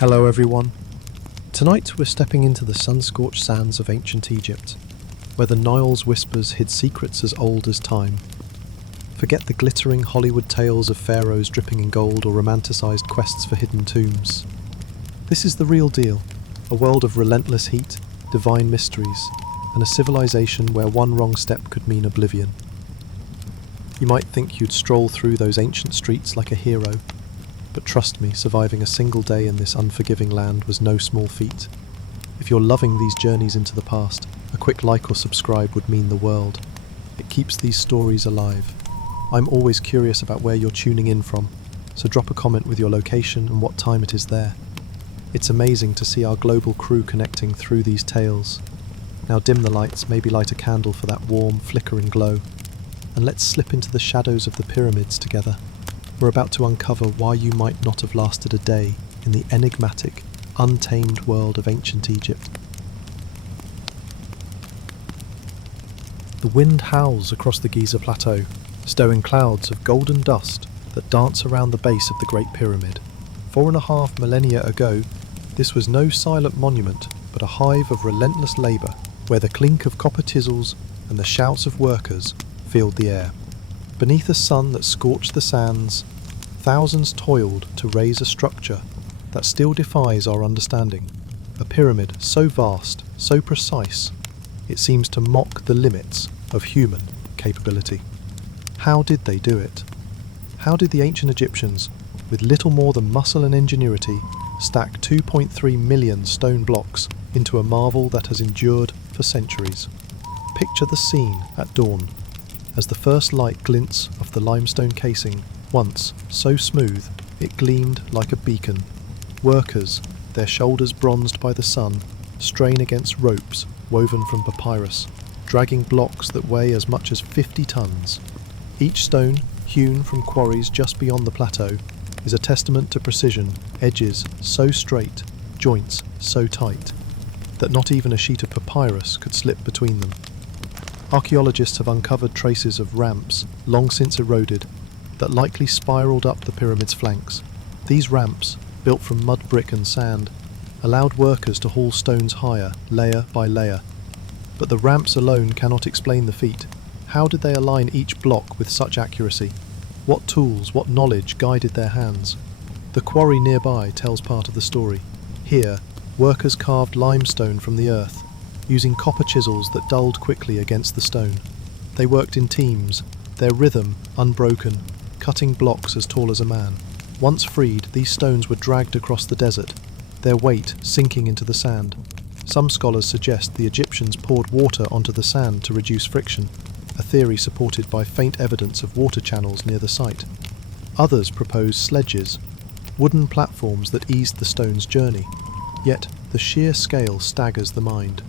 Hello everyone. Tonight we're stepping into the sun-scorched sands of ancient Egypt, where the Nile's whispers hid secrets as old as time. Forget the glittering Hollywood tales of pharaohs dripping in gold or romanticised quests for hidden tombs. This is the real deal, a world of relentless heat, divine mysteries, and a civilization where one wrong step could mean oblivion. You might think you'd stroll through those ancient streets like a hero, but trust me, surviving a single day in this unforgiving land was no small feat. If you're loving these journeys into the past, a quick like or subscribe would mean the world. It keeps these stories alive. I'm always curious about where you're tuning in from, so drop a comment with your location and what time it is there. It's amazing to see our global crew connecting through these tales. Now dim the lights, maybe light a candle for that warm, flickering glow, and let's slip into the shadows of the pyramids together. We're about to uncover why you might not have lasted a day in the enigmatic, untamed world of ancient Egypt. The wind howls across the Giza Plateau, stowing clouds of golden dust that dance around the base of the Great Pyramid. 4.5 millennia ago, this was no silent monument, but a hive of relentless labour, where the clink of copper chisels and the shouts of workers filled the air. Beneath a sun that scorched the sands, thousands toiled to raise a structure that still defies our understanding. A pyramid so vast, so precise, it seems to mock the limits of human capability. How did they do it? How did the ancient Egyptians, with little more than muscle and ingenuity, stack 2.3 million stone blocks into a marvel that has endured for centuries? Picture the scene at dawn, as the first light glints off the limestone casing, once so smooth it gleamed like a beacon. Workers, their shoulders bronzed by the sun, strain against ropes woven from papyrus, dragging blocks that weigh as much as 50 tons. Each stone, hewn from quarries just beyond the plateau, is a testament to precision, edges so straight, joints so tight, that not even a sheet of papyrus could slip between them. Archaeologists have uncovered traces of ramps, long since eroded, that likely spiralled up the pyramid's flanks. These ramps, built from mud, brick and sand, allowed workers to haul stones higher, layer by layer. But the ramps alone cannot explain the feat. How did they align each block with such accuracy? What tools, what knowledge guided their hands? The quarry nearby tells part of the story. Here, workers carved limestone from the earth, using copper chisels that dulled quickly against the stone. They worked in teams, their rhythm unbroken, cutting blocks as tall as a man. Once freed, these stones were dragged across the desert, their weight sinking into the sand. Some scholars suggest the Egyptians poured water onto the sand to reduce friction, a theory supported by faint evidence of water channels near the site. Others propose sledges, wooden platforms that eased the stone's journey. Yet the sheer scale staggers the mind.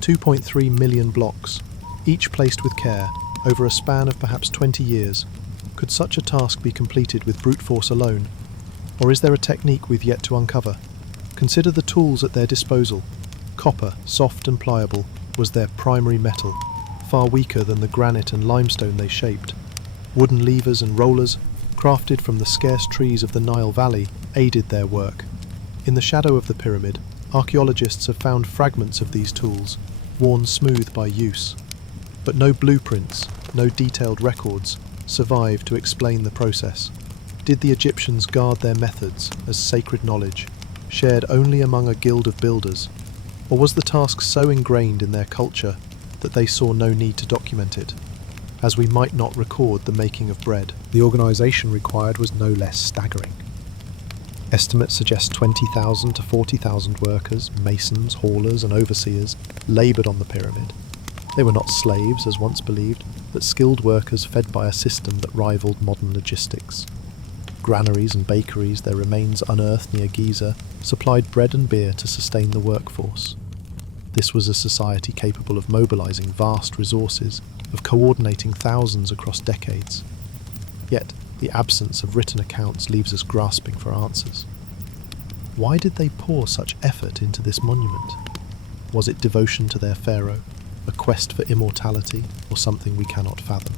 2.3 million blocks, each placed with care, over a span of perhaps 20 years. Could such a task be completed with brute force alone? Or is there a technique we've yet to uncover? Consider the tools at their disposal. Copper, soft and pliable, was their primary metal, far weaker than the granite and limestone they shaped. Wooden levers and rollers, crafted from the scarce trees of the Nile Valley, aided their work. In the shadow of the pyramid, archaeologists have found fragments of these tools, worn smooth by use. But no blueprints, no detailed records, survive to explain the process. Did the Egyptians guard their methods as sacred knowledge, shared only among a guild of builders? Or was the task so ingrained in their culture that they saw no need to document it? As we might not record the making of bread, the organisation required was no less staggering. Estimates suggest 20,000 to 40,000 workers, masons, haulers and overseers laboured on the pyramid. They were not slaves, as once believed, but skilled workers fed by a system that rivaled modern logistics. Granaries and bakeries, their remains unearthed near Giza, supplied bread and beer to sustain the workforce. This was a society capable of mobilising vast resources, of coordinating thousands across decades. Yet, the absence of written accounts leaves us grasping for answers. Why did they pour such effort into this monument? Was it devotion to their pharaoh, a quest for immortality, or something we cannot fathom?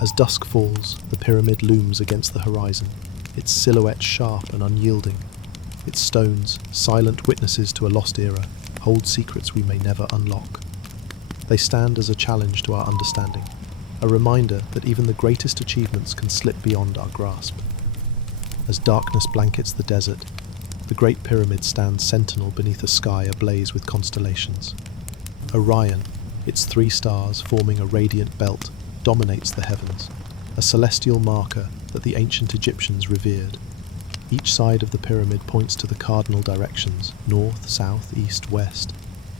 As dusk falls, the pyramid looms against the horizon, its silhouette sharp and unyielding. Its stones, silent witnesses to a lost era, hold secrets we may never unlock. They stand as a challenge to our understanding, a reminder that even the greatest achievements can slip beyond our grasp. As darkness blankets the desert, the Great Pyramid stands sentinel beneath a sky ablaze with constellations. Orion, its 3 stars forming a radiant belt, dominates the heavens, a celestial marker that the ancient Egyptians revered. Each side of the pyramid points to the cardinal directions, north, south, east, west,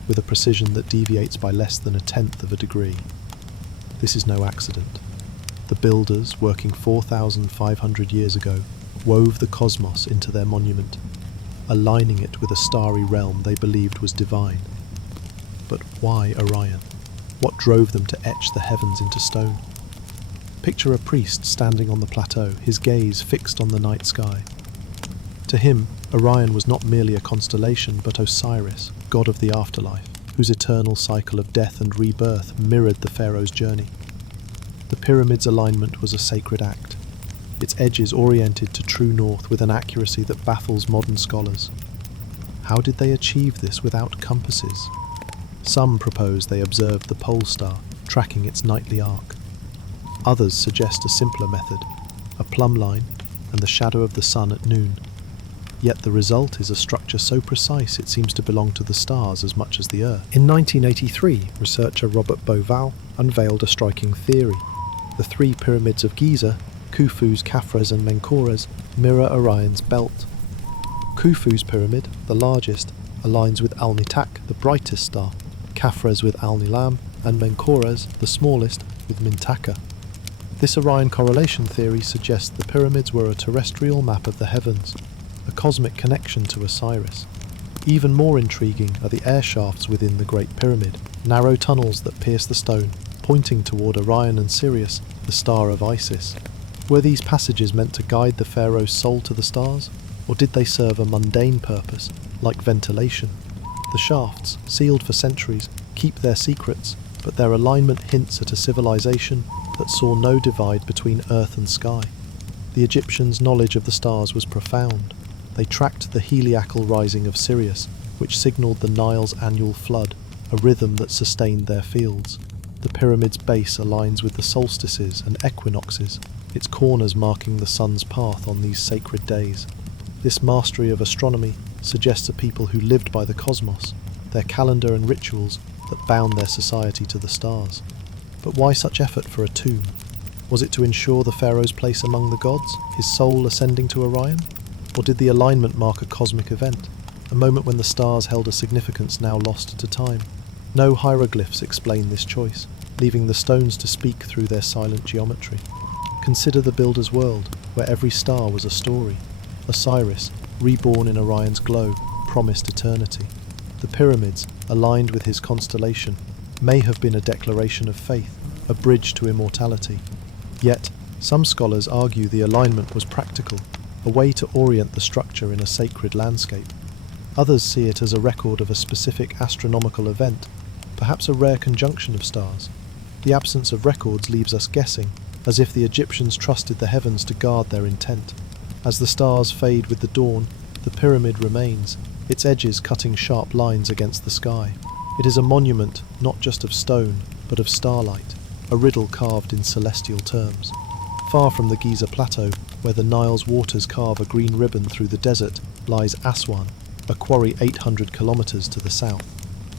with a precision that deviates by less than 1/10 of a degree. This is no accident. The builders, working 4,500 years ago, wove the cosmos into their monument, aligning it with a starry realm they believed was divine. But why Orion? What drove them to etch the heavens into stone? Picture a priest standing on the plateau, his gaze fixed on the night sky. To him, Orion was not merely a constellation, but Osiris, god of the afterlife, whose eternal cycle of death and rebirth mirrored the pharaoh's journey. The pyramid's alignment was a sacred act, its edges oriented to true north with an accuracy that baffles modern scholars. How did they achieve this without compasses? Some propose they observed the pole star, tracking its nightly arc. Others suggest a simpler method, a plumb line and the shadow of the sun at noon. Yet the result is a structure so precise it seems to belong to the stars as much as the Earth. In 1983, researcher Robert Bauval unveiled a striking theory. The 3 pyramids of Giza, Khufu's, Khafre's and Menkaura's, mirror Orion's belt. Khufu's pyramid, the largest, aligns with Al-Nitak, the brightest star, Khafre's with Al-Nilam, and Menkaura's, the smallest, with Mintaka. This Orion correlation theory suggests the pyramids were a terrestrial map of the heavens, a cosmic connection to Osiris. Even more intriguing are the air shafts within the Great Pyramid, narrow tunnels that pierce the stone, pointing toward Orion and Sirius, the star of Isis. Were these passages meant to guide the pharaoh's soul to the stars, or did they serve a mundane purpose, like ventilation? The shafts, sealed for centuries, keep their secrets, but their alignment hints at a civilization that saw no divide between earth and sky. The Egyptians' knowledge of the stars was profound. They tracked the heliacal rising of Sirius, which signalled the Nile's annual flood, a rhythm that sustained their fields. The pyramid's base aligns with the solstices and equinoxes, its corners marking the sun's path on these sacred days. This mastery of astronomy suggests a people who lived by the cosmos, their calendar and rituals that bound their society to the stars. But why such effort for a tomb? Was it to ensure the pharaoh's place among the gods, his soul ascending to Orion? Or did the alignment mark a cosmic event, a moment when the stars held a significance now lost to time? No hieroglyphs explain this choice, leaving the stones to speak through their silent geometry. Consider the builder's world, where every star was a story. Osiris, reborn in Orion's glow, promised eternity. The pyramids, aligned with his constellation, may have been a declaration of faith, a bridge to immortality. Yet, some scholars argue the alignment was practical, a way to orient the structure in a sacred landscape. Others see it as a record of a specific astronomical event, perhaps a rare conjunction of stars. The absence of records leaves us guessing, as if the Egyptians trusted the heavens to guard their intent. As the stars fade with the dawn, the pyramid remains, its edges cutting sharp lines against the sky. It is a monument not just of stone, but of starlight, a riddle carved in celestial terms. Far from the Giza Plateau, where the Nile's waters carve a green ribbon through the desert, lies Aswan, a quarry 800 kilometers to the south.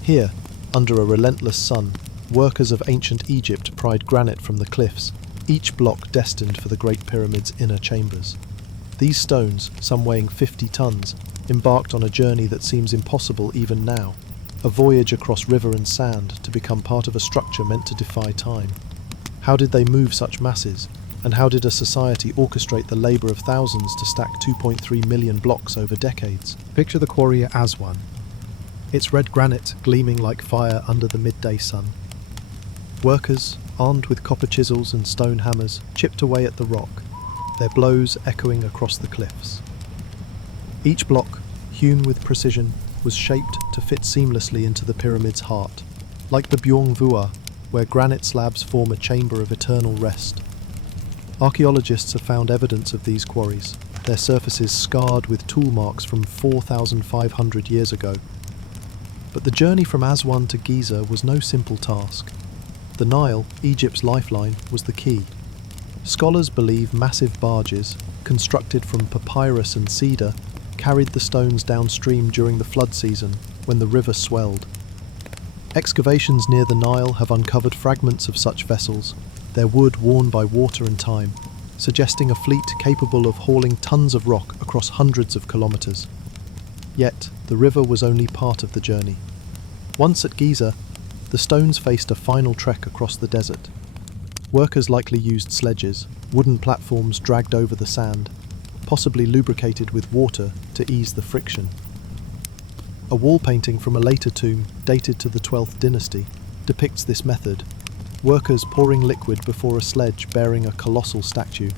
Here, under a relentless sun, workers of ancient Egypt pried granite from the cliffs, each block destined for the Great Pyramid's inner chambers. These stones, some weighing 50 tons, embarked on a journey that seems impossible even now, a voyage across river and sand to become part of a structure meant to defy time. How did they move such masses, and how did a society orchestrate the labour of thousands to stack 2.3 million blocks over decades? Picture the quarry at Aswan, its red granite gleaming like fire under the midday sun. Workers, armed with copper chisels and stone hammers, chipped away at the rock, their blows echoing across the cliffs. Each block, hewn with precision, was shaped to fit seamlessly into the pyramid's heart, like the Byong-Vua, where granite slabs form a chamber of eternal rest. Archaeologists have found evidence of these quarries, their surfaces scarred with tool marks from 4,500 years ago. But the journey from Aswan to Giza was no simple task. The Nile, Egypt's lifeline, was the key. Scholars believe massive barges, constructed from papyrus and cedar, carried the stones downstream during the flood season when the river swelled. Excavations near the Nile have uncovered fragments of such vessels, their wood worn by water and time, suggesting a fleet capable of hauling tons of rock across hundreds of kilometres. Yet, the river was only part of the journey. Once at Giza, the stones faced a final trek across the desert. Workers likely used sledges, wooden platforms dragged over the sand, possibly lubricated with water to ease the friction. A wall painting from a later tomb, dated to the 12th dynasty, depicts this method, workers pouring liquid before a sledge bearing a colossal statue.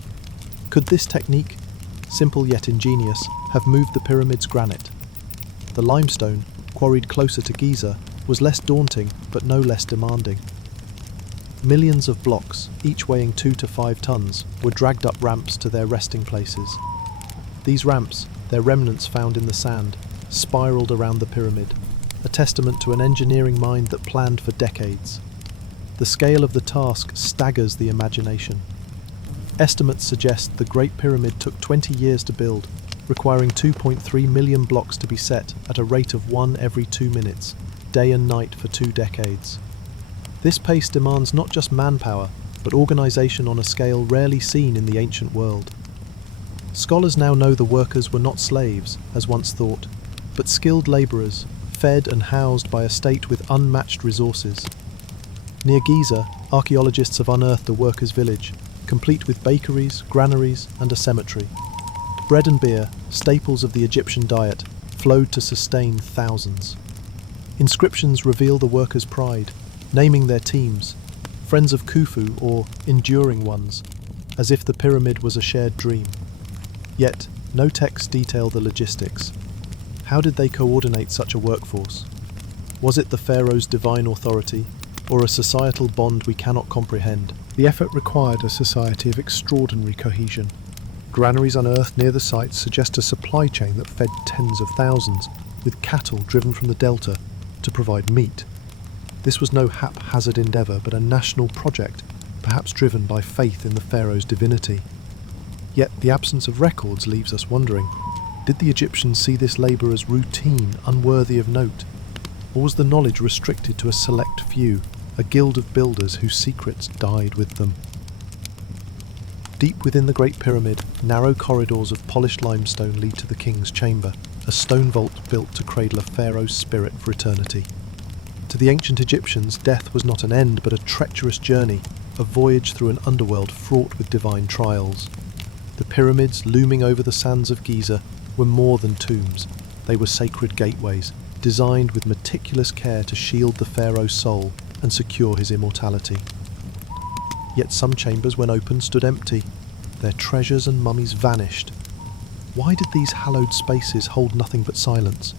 Could this technique, simple yet ingenious, have moved the pyramid's granite? The limestone, quarried closer to Giza, was less daunting but no less demanding. Millions of blocks, each weighing 2 to 5 tons, were dragged up ramps to their resting places. These ramps, their remnants found in the sand, spiraled around the pyramid, a testament to an engineering mind that planned for decades. The scale of the task staggers the imagination. Estimates suggest the Great Pyramid took 20 years to build, requiring 2.3 million blocks to be set at a rate of 1 every 2 minutes, day and night for 2 decades. This pace demands not just manpower, but organisation on a scale rarely seen in the ancient world. Scholars now know the workers were not slaves, as once thought, but skilled labourers, fed and housed by a state with unmatched resources. Near Giza, archaeologists have unearthed a workers' village, complete with bakeries, granaries and a cemetery. Bread and beer, staples of the Egyptian diet, flowed to sustain thousands. Inscriptions reveal the workers' pride, naming their teams, Friends of Khufu or Enduring Ones, as if the pyramid was a shared dream. Yet, no texts detail the logistics. How did they coordinate such a workforce? Was it the pharaoh's divine authority, or a societal bond we cannot comprehend? The effort required a society of extraordinary cohesion. Granaries unearthed near the site suggest a supply chain that fed tens of thousands, with cattle driven from the delta to provide meat. This was no haphazard endeavour, but a national project, perhaps driven by faith in the pharaoh's divinity. Yet the absence of records leaves us wondering, did the Egyptians see this labour as routine, unworthy of note? Or was the knowledge restricted to a select few, a guild of builders whose secrets died with them? Deep within the Great Pyramid, narrow corridors of polished limestone lead to the king's chamber, a stone vault built to cradle a pharaoh's spirit for eternity. To the ancient Egyptians, death was not an end but a treacherous journey, a voyage through an underworld fraught with divine trials. The pyramids looming over the sands of Giza were more than tombs. They were sacred gateways, designed with meticulous care to shield the pharaoh's soul and secure his immortality. Yet some chambers, when opened, stood empty. Their treasures and mummies vanished. Why did these hallowed spaces hold nothing but silence?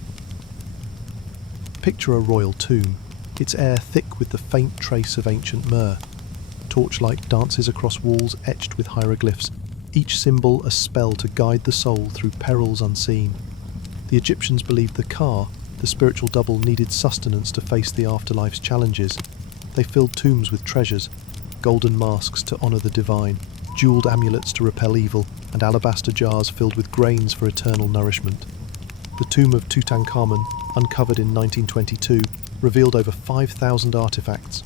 Picture a royal tomb, its air thick with the faint trace of ancient myrrh. Torchlight dances across walls etched with hieroglyphs, each symbol a spell to guide the soul through perils unseen. The Egyptians believed the Ka, the spiritual double, needed sustenance to face the afterlife's challenges. They filled tombs with treasures, golden masks to honour the divine, jewelled amulets to repel evil, and alabaster jars filled with grains for eternal nourishment. The tomb of Tutankhamun, uncovered in 1922, revealed over 5,000 artefacts,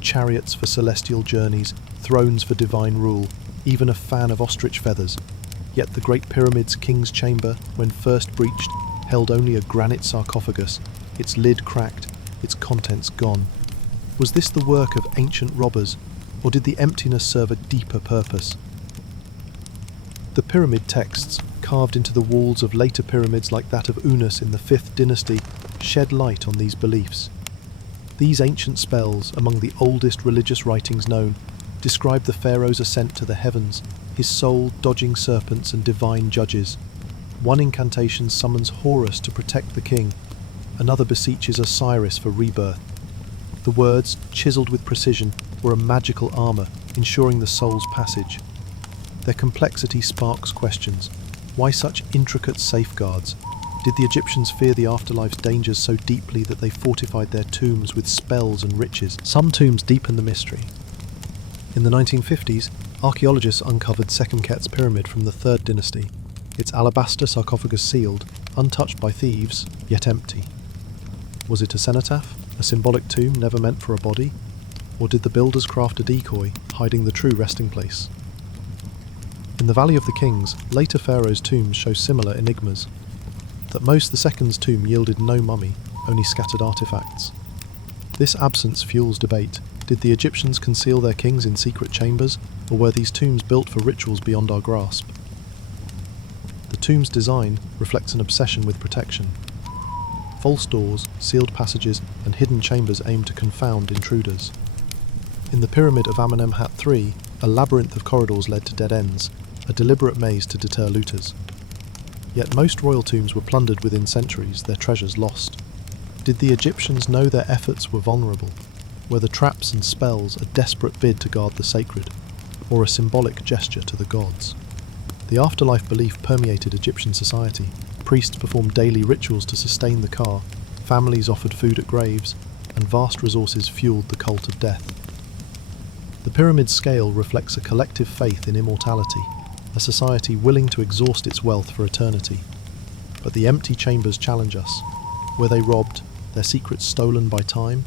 chariots for celestial journeys, thrones for divine rule, even a fan of ostrich feathers. Yet the Great Pyramid's king's chamber, when first breached, held only a granite sarcophagus, its lid cracked, its contents gone. Was this the work of ancient robbers, or did the emptiness serve a deeper purpose? The pyramid texts, carved into the walls of later pyramids like that of Unas in the 5th dynasty, shed light on these beliefs. These ancient spells, among the oldest religious writings known, describe the pharaoh's ascent to the heavens, his soul dodging serpents and divine judges. One incantation summons Horus to protect the king, another beseeches Osiris for rebirth. The words, chiselled with precision, were a magical armour, ensuring the soul's passage. Their complexity sparks questions. Why such intricate safeguards? Did the Egyptians fear the afterlife's dangers so deeply that they fortified their tombs with spells and riches? Some tombs deepen the mystery. In the 1950s, archaeologists uncovered Sekhemkhet's pyramid from the 3rd dynasty, its alabaster sarcophagus sealed, untouched by thieves, yet empty. Was it a cenotaph, a symbolic tomb never meant for a body? Or did the builders craft a decoy, hiding the true resting place? In the Valley of the Kings, later pharaohs' tombs show similar enigmas. Thutmose II's tomb yielded no mummy, only scattered artifacts. This absence fuels debate. Did the Egyptians conceal their kings in secret chambers, or were these tombs built for rituals beyond our grasp? The tomb's design reflects an obsession with protection. False doors, sealed passages, and hidden chambers aim to confound intruders. In the pyramid of Amenemhat III, a labyrinth of corridors led to dead ends, a deliberate maze to deter looters. Yet most royal tombs were plundered within centuries, their treasures lost. Did the Egyptians know their efforts were vulnerable? Were the traps and spells a desperate bid to guard the sacred, or a symbolic gesture to the gods? The afterlife belief permeated Egyptian society. Priests performed daily rituals to sustain the ka, families offered food at graves, and vast resources fueled the cult of death. The pyramid's scale reflects a collective faith in immortality, a society willing to exhaust its wealth for eternity. But the empty chambers challenge us. Were they robbed, their secrets stolen by time?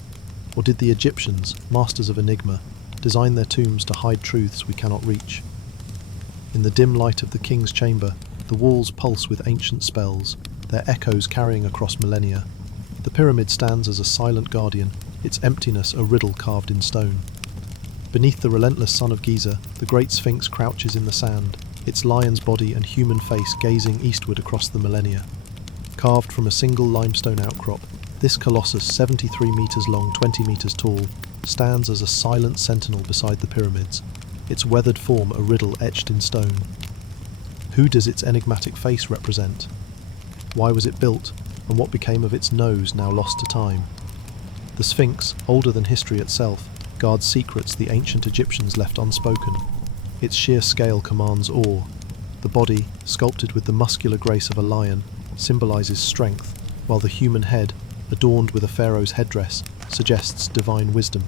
Or did the Egyptians, masters of enigma, design their tombs to hide truths we cannot reach? In the dim light of the king's chamber, the walls pulse with ancient spells, their echoes carrying across millennia. The pyramid stands as a silent guardian, its emptiness a riddle carved in stone. Beneath the relentless sun of Giza, the great Sphinx crouches in the sand, its lion's body and human face gazing eastward across the millennia. Carved from a single limestone outcrop, this colossus, 73 metres long, 20 metres tall, stands as a silent sentinel beside the pyramids, its weathered form a riddle etched in stone. Who does its enigmatic face represent? Why was it built, and what became of its nose now lost to time? The Sphinx, older than history itself, guards secrets the ancient Egyptians left unspoken. Its sheer scale commands awe. The body, sculpted with the muscular grace of a lion, symbolises strength, while the human head, adorned with a pharaoh's headdress, suggests divine wisdom.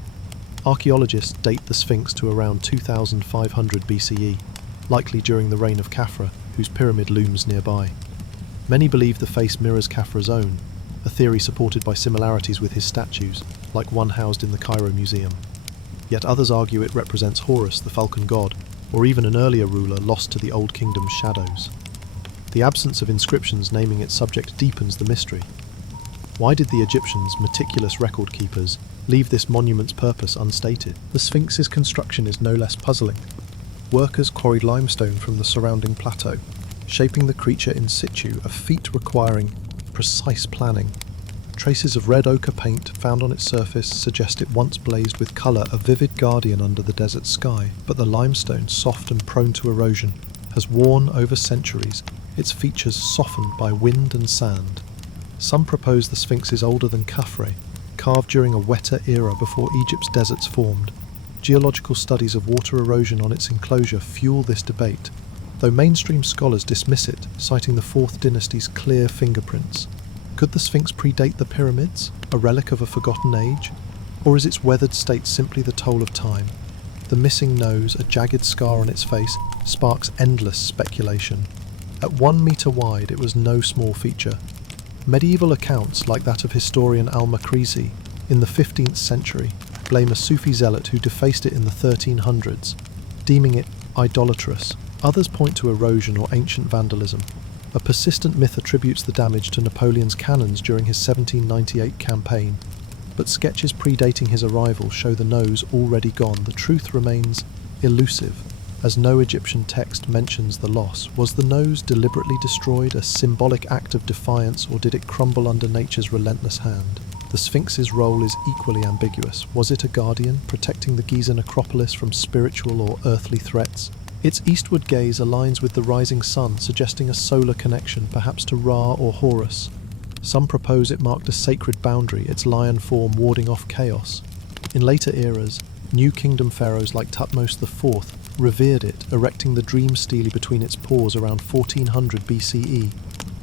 Archaeologists date the Sphinx to around 2500 BCE, likely during the reign of Khafra, whose pyramid looms nearby. Many believe the face mirrors Khafra's own, a theory supported by similarities with his statues, like one housed in the Cairo Museum. Yet others argue it represents Horus, the falcon god, or even an earlier ruler lost to the Old Kingdom's shadows. The absence of inscriptions naming its subject deepens the mystery. Why did the Egyptians, meticulous record keepers, leave this monument's purpose unstated? The Sphinx's construction is no less puzzling. Workers quarried limestone from the surrounding plateau, shaping the creature in situ, a feat requiring precise planning. Traces of red ochre paint found on its surface suggest it once blazed with colour, a vivid guardian under the desert sky, but the limestone, soft and prone to erosion, has worn over centuries, its features softened by wind and sand. Some propose the Sphinx is older than Khafre, carved during a wetter era before Egypt's deserts formed. Geological studies of water erosion on its enclosure fuel this debate, though mainstream scholars dismiss it, citing the 4th dynasty's clear fingerprints. Could the Sphinx predate the pyramids, a relic of a forgotten age? Or is its weathered state simply the toll of time? The missing nose, a jagged scar on its face, sparks endless speculation. At 1 metre wide, it was no small feature. Medieval accounts, like that of historian al-Makrizi in the 15th century, blame a Sufi zealot who defaced it in the 1300s, deeming it idolatrous. Others point to erosion or ancient vandalism. A persistent myth attributes the damage to Napoleon's cannons during his 1798 campaign, but sketches predating his arrival show the nose already gone. The truth remains elusive, as no Egyptian text mentions the loss. Was the nose deliberately destroyed, a symbolic act of defiance, or did it crumble under nature's relentless hand? The Sphinx's role is equally ambiguous. Was it a guardian, protecting the Giza necropolis from spiritual or earthly threats? Its eastward gaze aligns with the rising sun, suggesting a solar connection, perhaps to Ra or Horus. Some propose it marked a sacred boundary, its lion form warding off chaos. In later eras, New Kingdom pharaohs like Thutmose IV revered it, erecting the dream stele between its paws around 1400 BCE.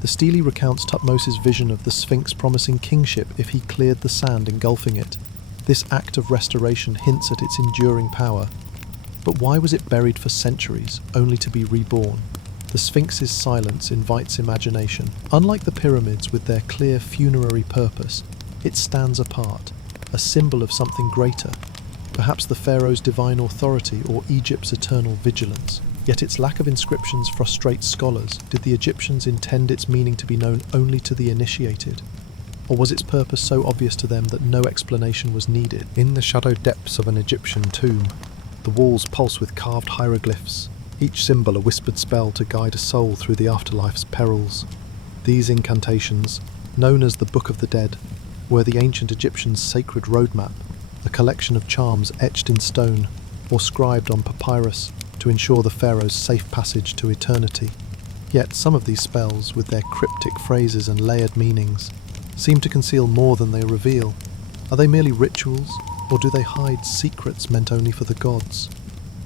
The stele recounts Tutmosis' vision of the Sphinx promising kingship if he cleared the sand engulfing it. This act of restoration hints at its enduring power. But why was it buried for centuries, only to be reborn? The Sphinx's silence invites imagination. Unlike the pyramids with their clear funerary purpose, it stands apart, a symbol of something greater, perhaps the pharaoh's divine authority or Egypt's eternal vigilance. Yet its lack of inscriptions frustrates scholars. Did the Egyptians intend its meaning to be known only to the initiated? Or was its purpose so obvious to them that no explanation was needed? In the shadow depths of an Egyptian tomb, the walls pulse with carved hieroglyphs, each symbol a whispered spell to guide a soul through the afterlife's perils. These incantations, known as the Book of the Dead, were the ancient Egyptians' sacred roadmap, a collection of charms etched in stone or scribed on papyrus to ensure the pharaoh's safe passage to eternity. Yet some of these spells, with their cryptic phrases and layered meanings, seem to conceal more than they reveal. Are they merely rituals, or do they hide secrets meant only for the gods?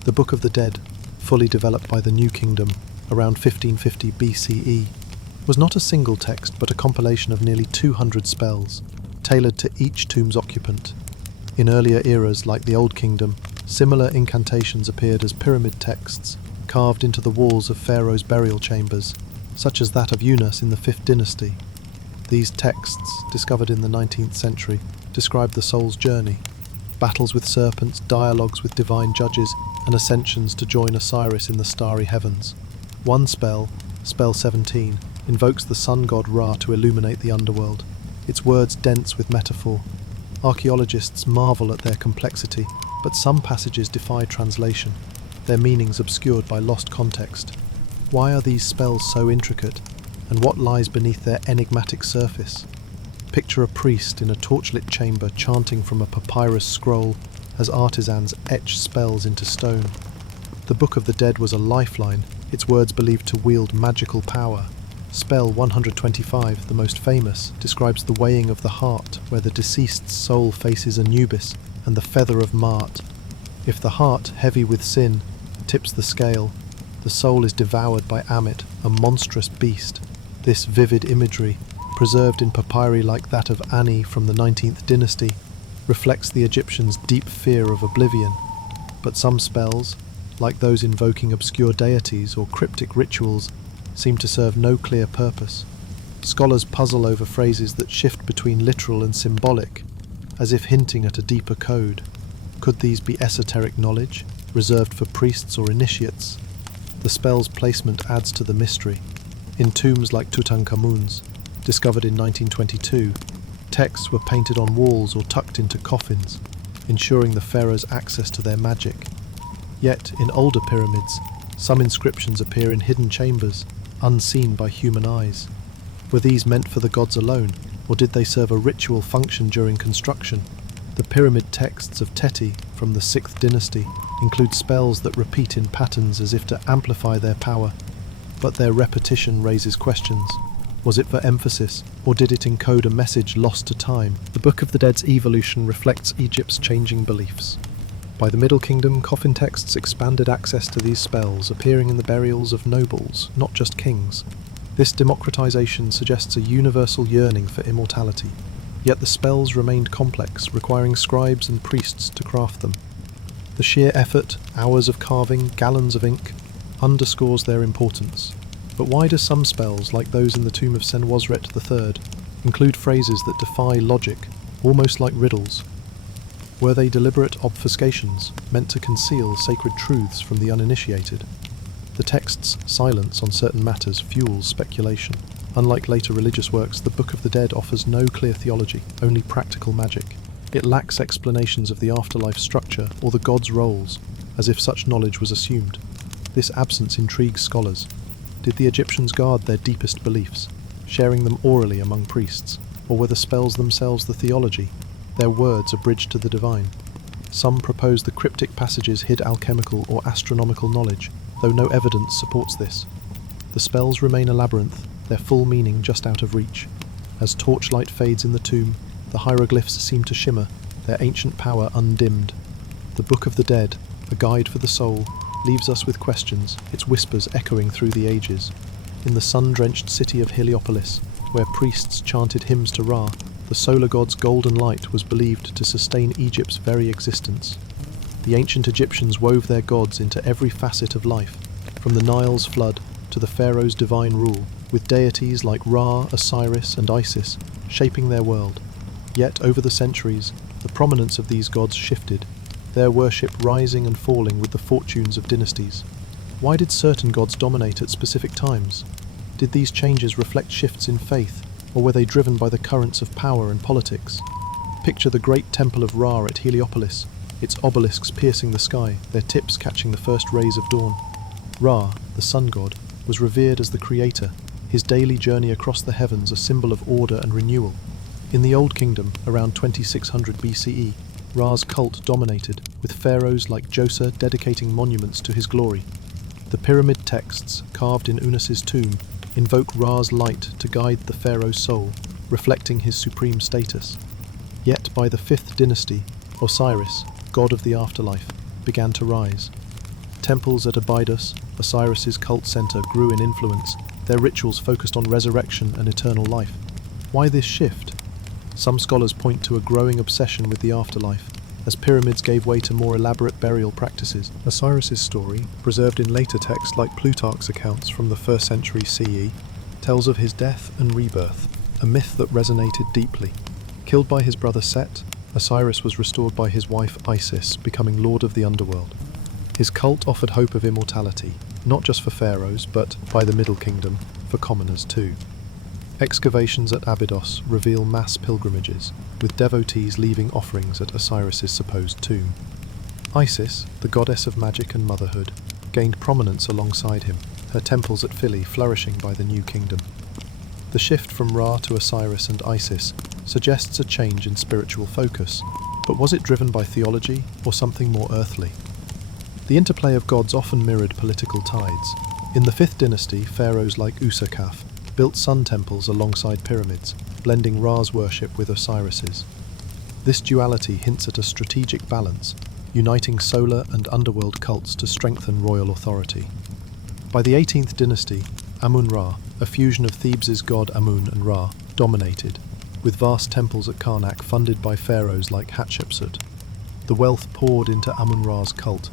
The Book of the Dead, fully developed by the New Kingdom around 1550 BCE, was not a single text but a compilation of nearly 200 spells, tailored to each tomb's occupant. In earlier eras like the Old Kingdom, similar incantations appeared as pyramid texts, carved into the walls of pharaohs' burial chambers, such as that of Unas in the 5th dynasty. These texts, discovered in the 19th century, describe the soul's journey: battles with serpents, dialogues with divine judges, and ascensions to join Osiris in the starry heavens. One spell, Spell 17, invokes the sun god Ra to illuminate the underworld, its words dense with metaphor. Archaeologists marvel at their complexity, but some passages defy translation, their meanings obscured by lost context. Why are these spells so intricate, and what lies beneath their enigmatic surface? Picture a priest in a torchlit chamber chanting from a papyrus scroll as artisans etch spells into stone. The Book of the Dead was a lifeline, its words believed to wield magical power. Spell 125, the most famous, describes the weighing of the heart, where the deceased's soul faces Anubis and the feather of Mart. If the heart, heavy with sin, tips the scale, the soul is devoured by Amit, a monstrous beast. This vivid imagery, preserved in papyri like that of Ani from the 19th dynasty, reflects the Egyptians' deep fear of oblivion. But some spells, like those invoking obscure deities or cryptic rituals, seem to serve no clear purpose. Scholars puzzle over phrases that shift between literal and symbolic, as if hinting at a deeper code. Could these be esoteric knowledge, reserved for priests or initiates? The spell's placement adds to the mystery. In tombs like Tutankhamun's, discovered in 1922, texts were painted on walls or tucked into coffins, ensuring the pharaoh's access to their magic. Yet, in older pyramids, some inscriptions appear in hidden chambers, unseen by human eyes. Were these meant for the gods alone, or did they serve a ritual function during construction? The pyramid texts of Teti from the 6th dynasty include spells that repeat in patterns as if to amplify their power, but their repetition raises questions. Was it for emphasis, or did it encode a message lost to time? The Book of the Dead's evolution reflects Egypt's changing beliefs. By the Middle Kingdom, coffin texts expanded access to these spells, appearing in the burials of nobles, not just kings. This democratization suggests a universal yearning for immortality. Yet the spells remained complex, requiring scribes and priests to craft them. The sheer effort, hours of carving, gallons of ink, underscores their importance. But why do some spells, like those in the tomb of Senwosret III, include phrases that defy logic, almost like riddles? Were they deliberate obfuscations, meant to conceal sacred truths from the uninitiated? The text's silence on certain matters fuels speculation. Unlike later religious works, the Book of the Dead offers no clear theology, only practical magic. It lacks explanations of the afterlife structure or the gods' roles, as if such knowledge was assumed. This absence intrigues scholars. Did the Egyptians guard their deepest beliefs, sharing them orally among priests, or were the spells themselves the theology, their words a bridge to the divine? Some propose the cryptic passages hid alchemical or astronomical knowledge, though no evidence supports this. The spells remain a labyrinth, their full meaning just out of reach. As torchlight fades in the tomb, the hieroglyphs seem to shimmer, their ancient power undimmed. The Book of the Dead, a guide for the soul, leaves us with questions, its whispers echoing through the ages. In the sun-drenched city of Heliopolis, where priests chanted hymns to Ra, the solar god's golden light was believed to sustain Egypt's very existence. The ancient Egyptians wove their gods into every facet of life, from the Nile's flood to the pharaoh's divine rule, with deities like Ra, Osiris, and Isis shaping their world. Yet, over the centuries, the prominence of these gods shifted, their worship rising and falling with the fortunes of dynasties. Why did certain gods dominate at specific times? Did these changes reflect shifts in faith, or were they driven by the currents of power and politics? Picture the great temple of Ra at Heliopolis, its obelisks piercing the sky, their tips catching the first rays of dawn. Ra, the sun god, was revered as the creator, his daily journey across the heavens a symbol of order and renewal. In the Old Kingdom, around 2600 BCE, Ra's cult dominated, with pharaohs like Djoser dedicating monuments to his glory. The pyramid texts, carved in Unis's tomb, invoke Ra's light to guide the pharaoh's soul, reflecting his supreme status. Yet by the 5th dynasty, Osiris, god of the afterlife, began to rise. Temples at Abydos, Osiris's cult center, grew in influence, their rituals focused on resurrection and eternal life. Why this shift? Some scholars point to a growing obsession with the afterlife, as pyramids gave way to more elaborate burial practices. Osiris's story, preserved in later texts like Plutarch's accounts from the 1st century CE, tells of his death and rebirth, a myth that resonated deeply. Killed by his brother Set, Osiris was restored by his wife Isis, becoming lord of the underworld. His cult offered hope of immortality, not just for pharaohs, but, by the Middle Kingdom, for commoners too. Excavations at Abydos reveal mass pilgrimages, with devotees leaving offerings at Osiris's supposed tomb. Isis, the goddess of magic and motherhood, gained prominence alongside him, her temples at Philae flourishing by the New Kingdom. The shift from Ra to Osiris and Isis suggests a change in spiritual focus, but was it driven by theology or something more earthly? The interplay of gods often mirrored political tides. In the 5th dynasty, pharaohs like Usakaf built sun temples alongside pyramids, blending Ra's worship with Osiris's. This duality hints at a strategic balance, uniting solar and underworld cults to strengthen royal authority. By the 18th dynasty, Amun-Ra, a fusion of Thebes' god Amun and Ra, dominated, with vast temples at Karnak funded by pharaohs like Hatshepsut. The wealth poured into Amun-Ra's cult,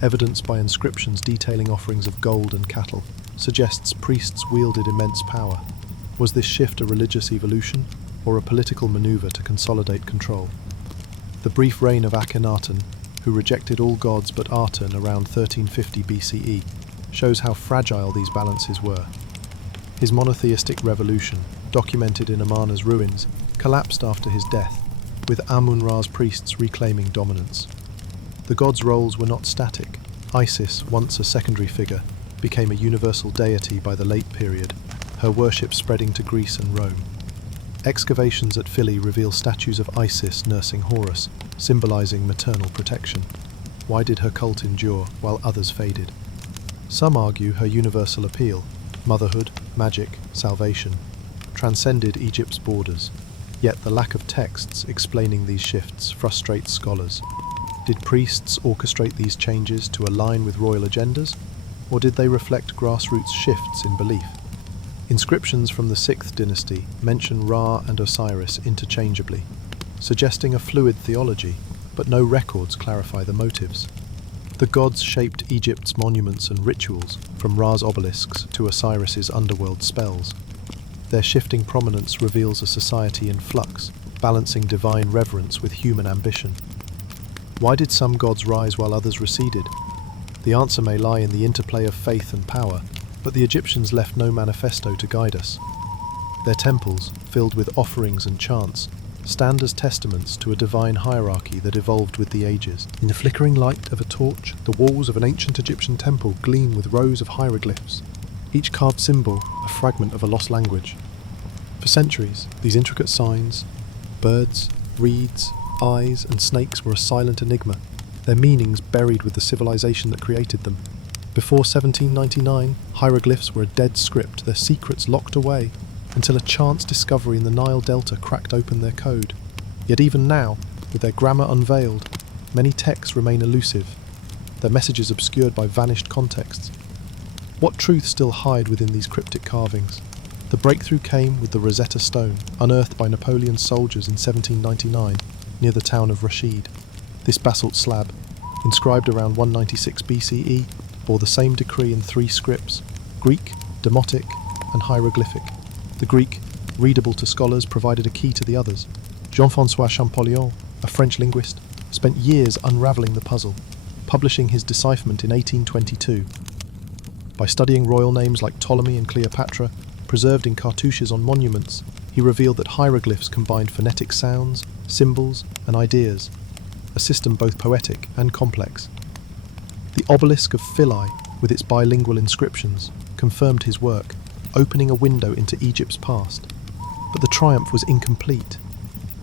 evidenced by inscriptions detailing offerings of gold and cattle, suggests priests wielded immense power. Was this shift a religious evolution, or a political maneuver to consolidate control? The brief reign of Akhenaten, who rejected all gods but Aten around 1350 BCE, shows how fragile these balances were. His monotheistic revolution, documented in Amarna's ruins, collapsed after his death, with Amun-Ra's priests reclaiming dominance. The gods' roles were not static. Isis, once a secondary figure, became a universal deity by the late period, her worship spreading to Greece and Rome. Excavations at Philae reveal statues of Isis nursing Horus, symbolizing maternal protection. Why did her cult endure while others faded? Some argue her universal appeal, motherhood, magic, salvation, transcended Egypt's borders. Yet the lack of texts explaining these shifts frustrates scholars. Did priests orchestrate these changes to align with royal agendas, or did they reflect grassroots shifts in belief? Inscriptions from the 6th dynasty mention Ra and Osiris interchangeably, suggesting a fluid theology, but no records clarify the motives. The gods shaped Egypt's monuments and rituals, from Ra's obelisks to Osiris's underworld spells. Their shifting prominence reveals a society in flux, balancing divine reverence with human ambition. Why did some gods rise while others receded? The answer may lie in the interplay of faith and power, but the Egyptians left no manifesto to guide us. Their temples, filled with offerings and chants, stand as testaments to a divine hierarchy that evolved with the ages. In the flickering light of a torch, the walls of an ancient Egyptian temple gleam with rows of hieroglyphs, each carved symbol a fragment of a lost language. For centuries, these intricate signs, birds, reeds, eyes, and snakes were a silent enigma, their meanings buried with the civilization that created them. Before 1799, hieroglyphs were a dead script, their secrets locked away, until a chance discovery in the Nile Delta cracked open their code. Yet even now, with their grammar unveiled, many texts remain elusive. their messages obscured by vanished contexts. What truth still hide within these cryptic carvings? The breakthrough came with the Rosetta Stone, unearthed by Napoleon's soldiers in 1799 near the town of Rashid. This basalt slab, inscribed around 196 BCE, bore the same decree in 3 scripts: Greek, Demotic, and hieroglyphic. The Greek, readable to scholars, provided a key to the others. Jean-François Champollion, a French linguist, spent years unravelling the puzzle, publishing his decipherment in 1822. By studying royal names like Ptolemy and Cleopatra, preserved in cartouches on monuments, he revealed that hieroglyphs combined phonetic sounds, symbols, and ideas, a system both poetic and complex. The obelisk of Philae, with its bilingual inscriptions, confirmed his work, opening a window into Egypt's past. But the triumph was incomplete.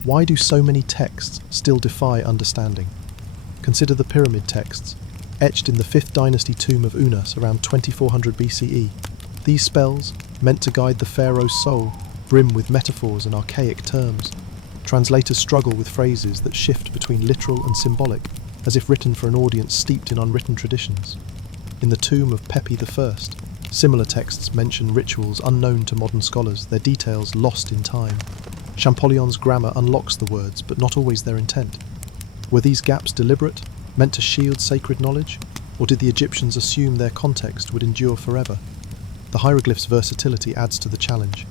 Why do so many texts still defy understanding? Consider the pyramid texts, etched in the 5th dynasty tomb of Unas around 2400 BCE. These spells, meant to guide the pharaoh's soul, brim with metaphors and archaic terms. Translators struggle with phrases that shift between literal and symbolic, as if written for an audience steeped in unwritten traditions. In the tomb of Pepi I, similar texts mention rituals unknown to modern scholars, their details lost in time. Champollion's grammar unlocks the words, but not always their intent. Were these gaps deliberate, meant to shield sacred knowledge, or did the Egyptians assume their context would endure forever? The hieroglyph's versatility adds to the challenge.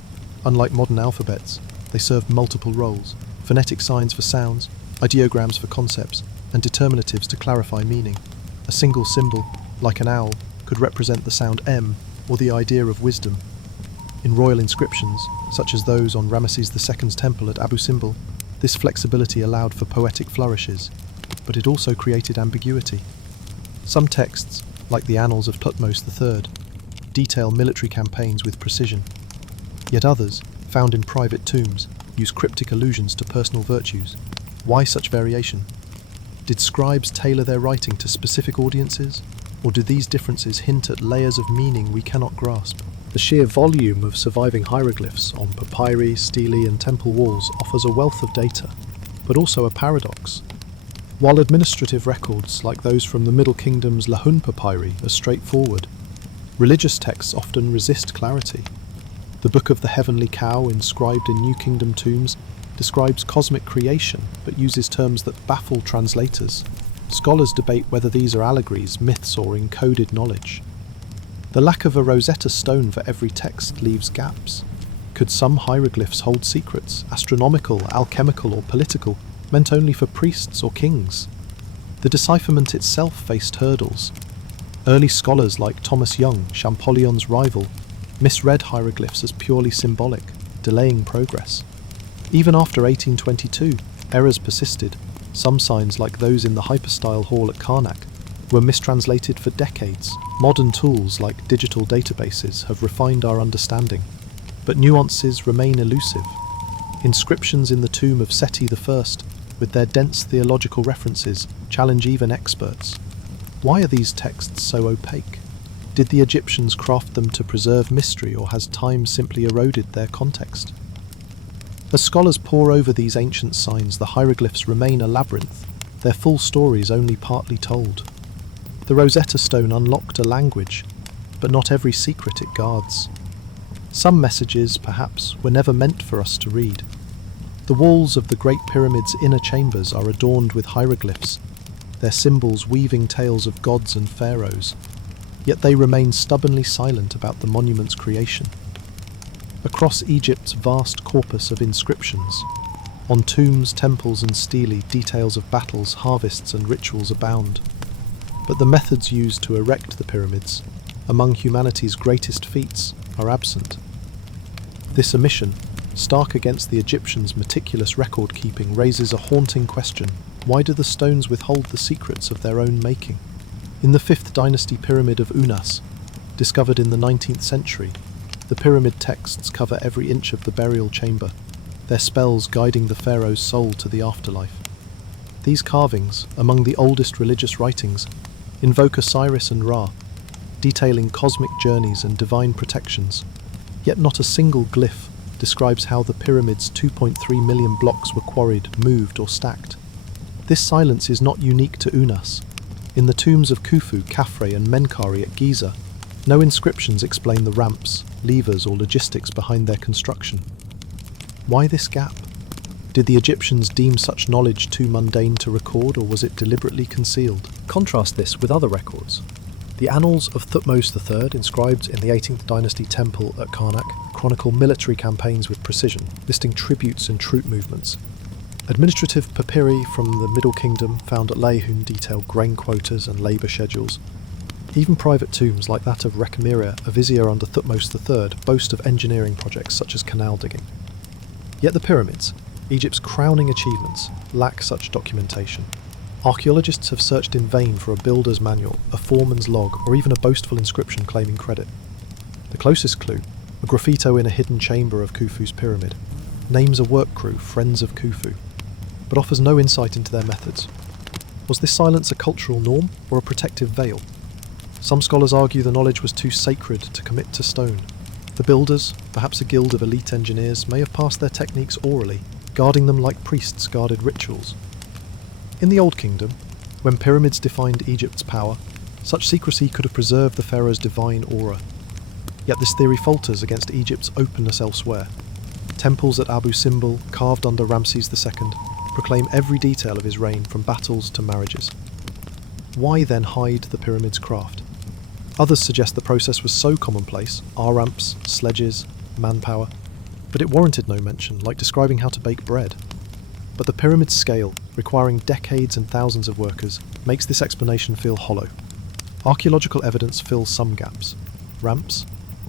Unlike modern alphabets, they serve multiple roles: phonetic signs for sounds, ideograms for concepts, and determinatives to clarify meaning. A single symbol, like an owl, could represent the sound M or the idea of wisdom. In royal inscriptions, such as those on Ramesses II's temple at Abu Simbel, this flexibility allowed for poetic flourishes, but it also created ambiguity. Some texts, like the Annals of Thutmose III, detail military campaigns with precision. Yet others, found in private tombs, use cryptic allusions to personal virtues. Why such variation? Did scribes tailor their writing to specific audiences, or do these differences hint at layers of meaning we cannot grasp? The sheer volume of surviving hieroglyphs on papyri, stelae, and temple walls offers a wealth of data, but also a paradox. While administrative records, like those from the Middle Kingdom's Lahun papyri, are straightforward, religious texts often resist clarity. The Book of the Heavenly Cow, inscribed in New Kingdom tombs, describes cosmic creation, but uses terms that baffle translators. Scholars debate whether these are allegories, myths, or encoded knowledge. The lack of a Rosetta Stone for every text leaves gaps. Could some hieroglyphs hold secrets, astronomical, alchemical, or political, meant only for priests or kings? The decipherment itself faced hurdles. Early scholars like Thomas Young, Champollion's rival, misread hieroglyphs as purely symbolic, delaying progress. Even after 1822, errors persisted. Some signs, like those in the hypostyle hall at Karnak, were mistranslated for decades. Modern tools like digital databases have refined our understanding, but nuances remain elusive. Inscriptions in the tomb of Seti I, with their dense theological references, challenge even experts. Why are these texts so opaque? Did the Egyptians craft them to preserve mystery, or has time simply eroded their context? As scholars pore over these ancient signs, the hieroglyphs remain a labyrinth, their full stories only partly told. The Rosetta Stone unlocked a language, but not every secret it guards. Some messages, perhaps, were never meant for us to read. The walls of the Great Pyramid's inner chambers are adorned with hieroglyphs, their symbols weaving tales of gods and pharaohs, yet they remain stubbornly silent about the monument's creation. Across Egypt's vast corpus of inscriptions, on tombs, temples, and stelae, details of battles, harvests, and rituals abound. But the methods used to erect the pyramids, among humanity's greatest feats, are absent. This omission, stark against the Egyptians' meticulous record-keeping, raises a haunting question. Why do the stones withhold the secrets of their own making? In the 5th dynasty pyramid of Unas, discovered in the 19th century, the pyramid texts cover every inch of the burial chamber, their spells guiding the pharaoh's soul to the afterlife. These carvings, among the oldest religious writings, invoke Osiris and Ra, detailing cosmic journeys and divine protections. Yet not a single glyph describes how the pyramid's 2.3 million blocks were quarried, moved, or stacked. This silence is not unique to Unas. In the tombs of Khufu, Khafre and Menkaure at Giza, no inscriptions explain the ramps, levers or logistics behind their construction. Why this gap? Did the Egyptians deem such knowledge too mundane to record, or was it deliberately concealed? Contrast this with other records. The annals of Thutmose III, inscribed in the 18th dynasty temple at Karnak, chronicle military campaigns with precision, listing tributes and troop movements. Administrative papyri from the Middle Kingdom found at Laihun detail grain quotas and labour schedules. Even private tombs like that of Rekhmira, a vizier under Thutmose III, boast of engineering projects such as canal digging. Yet the pyramids, Egypt's crowning achievements, lack such documentation. Archaeologists have searched in vain for a builder's manual, a foreman's log, or even a boastful inscription claiming credit. The closest clue, a graffito in a hidden chamber of Khufu's pyramid, names a work crew, Friends of Khufu, but offers no insight into their methods. Was this silence a cultural norm or a protective veil? Some scholars argue the knowledge was too sacred to commit to stone. The builders, perhaps a guild of elite engineers, may have passed their techniques orally, guarding them like priests guarded rituals. In the Old Kingdom, when pyramids defined Egypt's power, such secrecy could have preserved the pharaoh's divine aura. Yet this theory falters against Egypt's openness elsewhere. Temples at Abu Simbel, carved under Ramses II, proclaim every detail of his reign from battles to marriages. Why then hide the pyramid's craft? Others suggest the process was so commonplace, R-ramps, sledges, manpower, but it warranted no mention, like describing how to bake bread. But the pyramid's scale, requiring decades and thousands of workers, makes this explanation feel hollow. Archaeological evidence fills some gaps. Ramps,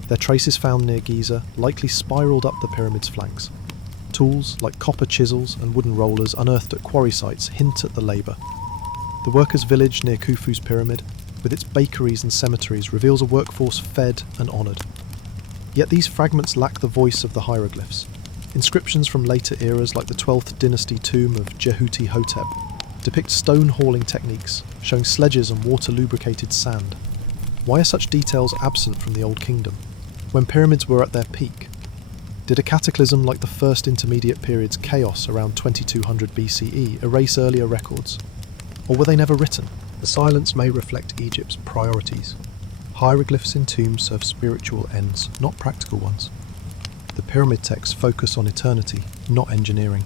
their traces found near Giza, likely spiralled up the pyramid's flanks. Tools, like copper chisels and wooden rollers unearthed at quarry sites, hint at the labour. The workers' village near Khufu's pyramid, with its bakeries and cemeteries, reveals a workforce fed and honoured. Yet these fragments lack the voice of the hieroglyphs. Inscriptions from later eras, like the 12th dynasty tomb of Jehuti Hotep, depict stone hauling techniques, showing sledges and water-lubricated sand. Why are such details absent from the Old Kingdom, when pyramids were at their peak? Did a cataclysm like the First Intermediate Period's chaos around 2200 BCE erase earlier records? Or were they never written? The silence may reflect Egypt's priorities. Hieroglyphs in tombs serve spiritual ends, not practical ones. The pyramid texts focus on eternity, not engineering.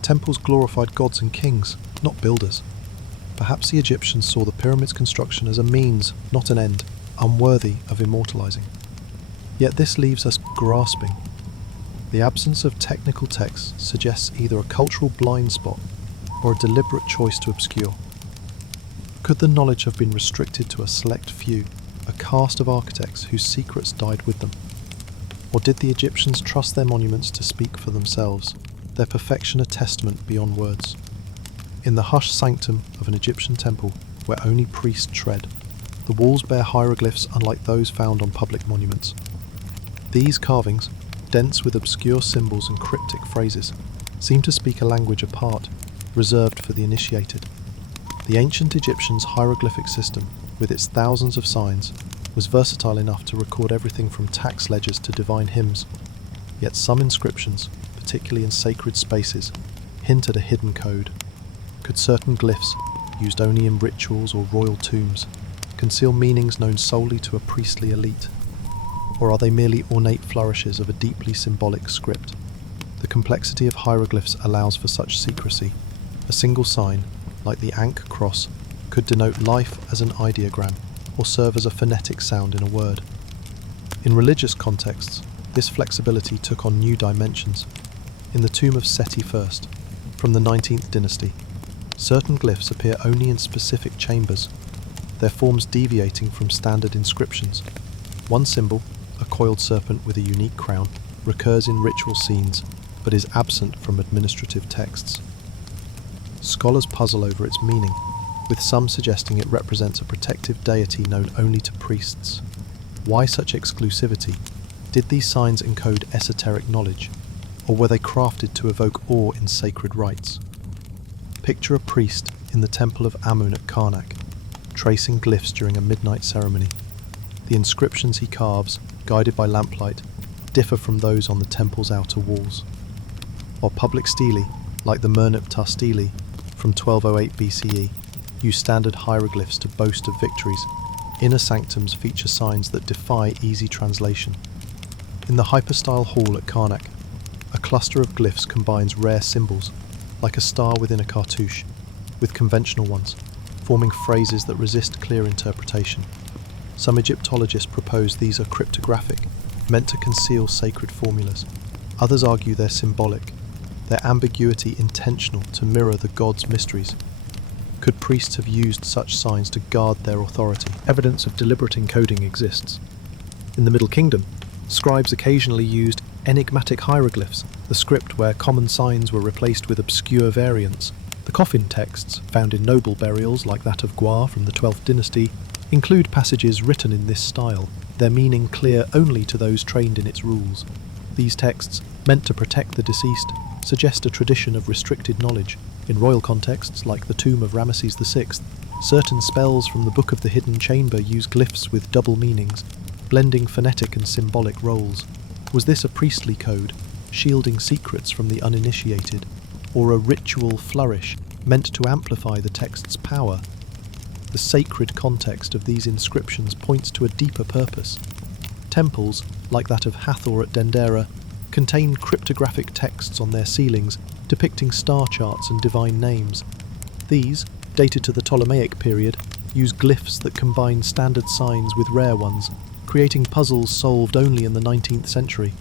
Temples glorified gods and kings, not builders. Perhaps the Egyptians saw the pyramid's construction as a means, not an end, unworthy of immortalizing. Yet this leaves us grasping. The absence of technical text suggests either a cultural blind spot or a deliberate choice to obscure. Could the knowledge have been restricted to a select few, a caste of architects whose secrets died with them? Or did the Egyptians trust their monuments to speak for themselves, their perfection a testament beyond words? In the hushed sanctum of an Egyptian temple, where only priests tread, the walls bear hieroglyphs unlike those found on public monuments. These carvings, dense with obscure symbols and cryptic phrases, seem to speak a language apart, reserved for the initiated. The ancient Egyptians' hieroglyphic system, with its thousands of signs, was versatile enough to record everything from tax ledgers to divine hymns. Yet some inscriptions, particularly in sacred spaces, hint at a hidden code. Could certain glyphs, used only in rituals or royal tombs, conceal meanings known solely to a priestly elite? Or are they merely ornate flourishes of a deeply symbolic script? The complexity of hieroglyphs allows for such secrecy. A single sign, like the Ankh cross, could denote life as an ideogram, or serve as a phonetic sound in a word. In religious contexts, this flexibility took on new dimensions. In the tomb of Seti I, from the 19th dynasty, certain glyphs appear only in specific chambers, their forms deviating from standard inscriptions. One symbol, a coiled serpent with a unique crown, recurs in ritual scenes, but is absent from administrative texts. Scholars puzzle over its meaning, with some suggesting it represents a protective deity known only to priests. Why such exclusivity? Did these signs encode esoteric knowledge, or were they crafted to evoke awe in sacred rites? Picture a priest in the temple of Amun at Karnak, tracing glyphs during a midnight ceremony. The inscriptions he carves, guided by lamplight, differ from those on the temple's outer walls. While public stelae, like the Merneptah stele from 1208 BCE, use standard hieroglyphs to boast of victories. Inner sanctums feature signs that defy easy translation. In the hyperstyle hall at Karnak, a cluster of glyphs combines rare symbols, like a star within a cartouche, with conventional ones, forming phrases that resist clear interpretation. Some Egyptologists propose these are cryptographic, meant to conceal sacred formulas. Others argue they're symbolic, their ambiguity intentional to mirror the gods' mysteries. Could priests have used such signs to guard their authority? Evidence of deliberate encoding exists. In the Middle Kingdom, scribes occasionally used enigmatic hieroglyphs, the script where common signs were replaced with obscure variants. The coffin texts, found in noble burials like that of Gwar from the 12th dynasty, include passages written in this style, their meaning clear only to those trained in its rules. These texts, meant to protect the deceased, suggest a tradition of restricted knowledge. In royal contexts, like the tomb of Ramesses VI, certain spells from the Book of the Hidden Chamber use glyphs with double meanings, blending phonetic and symbolic roles. Was this a priestly code, shielding secrets from the uninitiated, or a ritual flourish meant to amplify the text's power? The sacred context of these inscriptions points to a deeper purpose. Temples, like that of Hathor at Dendera, contain cryptographic texts on their ceilings depicting star charts and divine names. These, dated to the Ptolemaic period, use glyphs that combine standard signs with rare ones, creating puzzles solved only in the 19th century.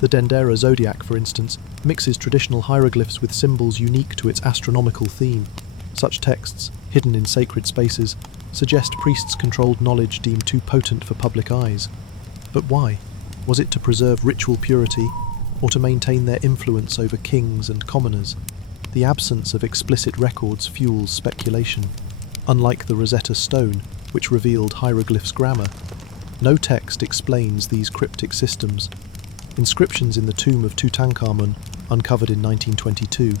The Dendera zodiac, for instance, mixes traditional hieroglyphs with symbols unique to its astronomical theme. Such texts, hidden in sacred spaces, suggest priests controlled knowledge deemed too potent for public eyes. But why? Was it to preserve ritual purity, or to maintain their influence over kings and commoners? The absence of explicit records fuels speculation. Unlike the Rosetta Stone, which revealed hieroglyphs' grammar, no text explains these cryptic systems. Inscriptions in the tomb of Tutankhamun, uncovered in 1922,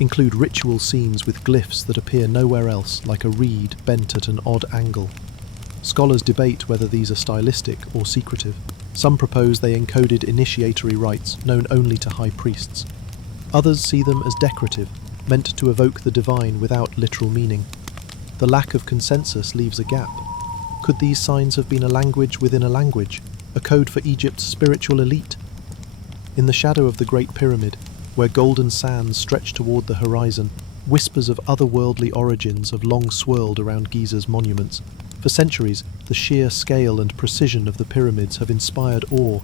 include ritual scenes with glyphs that appear nowhere else, like a reed bent at an odd angle. Scholars debate whether these are stylistic or secretive. Some propose they encoded initiatory rites known only to high priests. Others see them as decorative, meant to evoke the divine without literal meaning. The lack of consensus leaves a gap. Could these signs have been a language within a language, a code for Egypt's spiritual elite? In the shadow of the Great Pyramid, where golden sands stretch toward the horizon, whispers of otherworldly origins have long swirled around Giza's monuments. For centuries, the sheer scale and precision of the pyramids have inspired awe,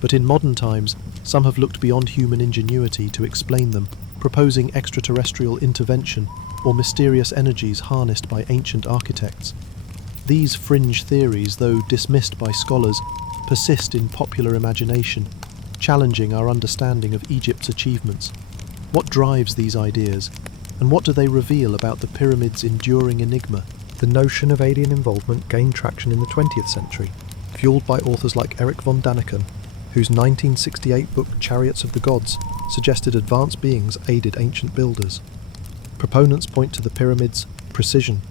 but in modern times, some have looked beyond human ingenuity to explain them, proposing extraterrestrial intervention or mysterious energies harnessed by ancient architects. These fringe theories, though dismissed by scholars, persist in popular imagination, challenging our understanding of Egypt's achievements. What drives these ideas, and what do they reveal about the pyramids' enduring enigma? The notion of alien involvement gained traction in the 20th century, fueled by authors like Erich von Däniken, whose 1968 book Chariots of the Gods suggested advanced beings aided ancient builders. Proponents point to the pyramids' precision,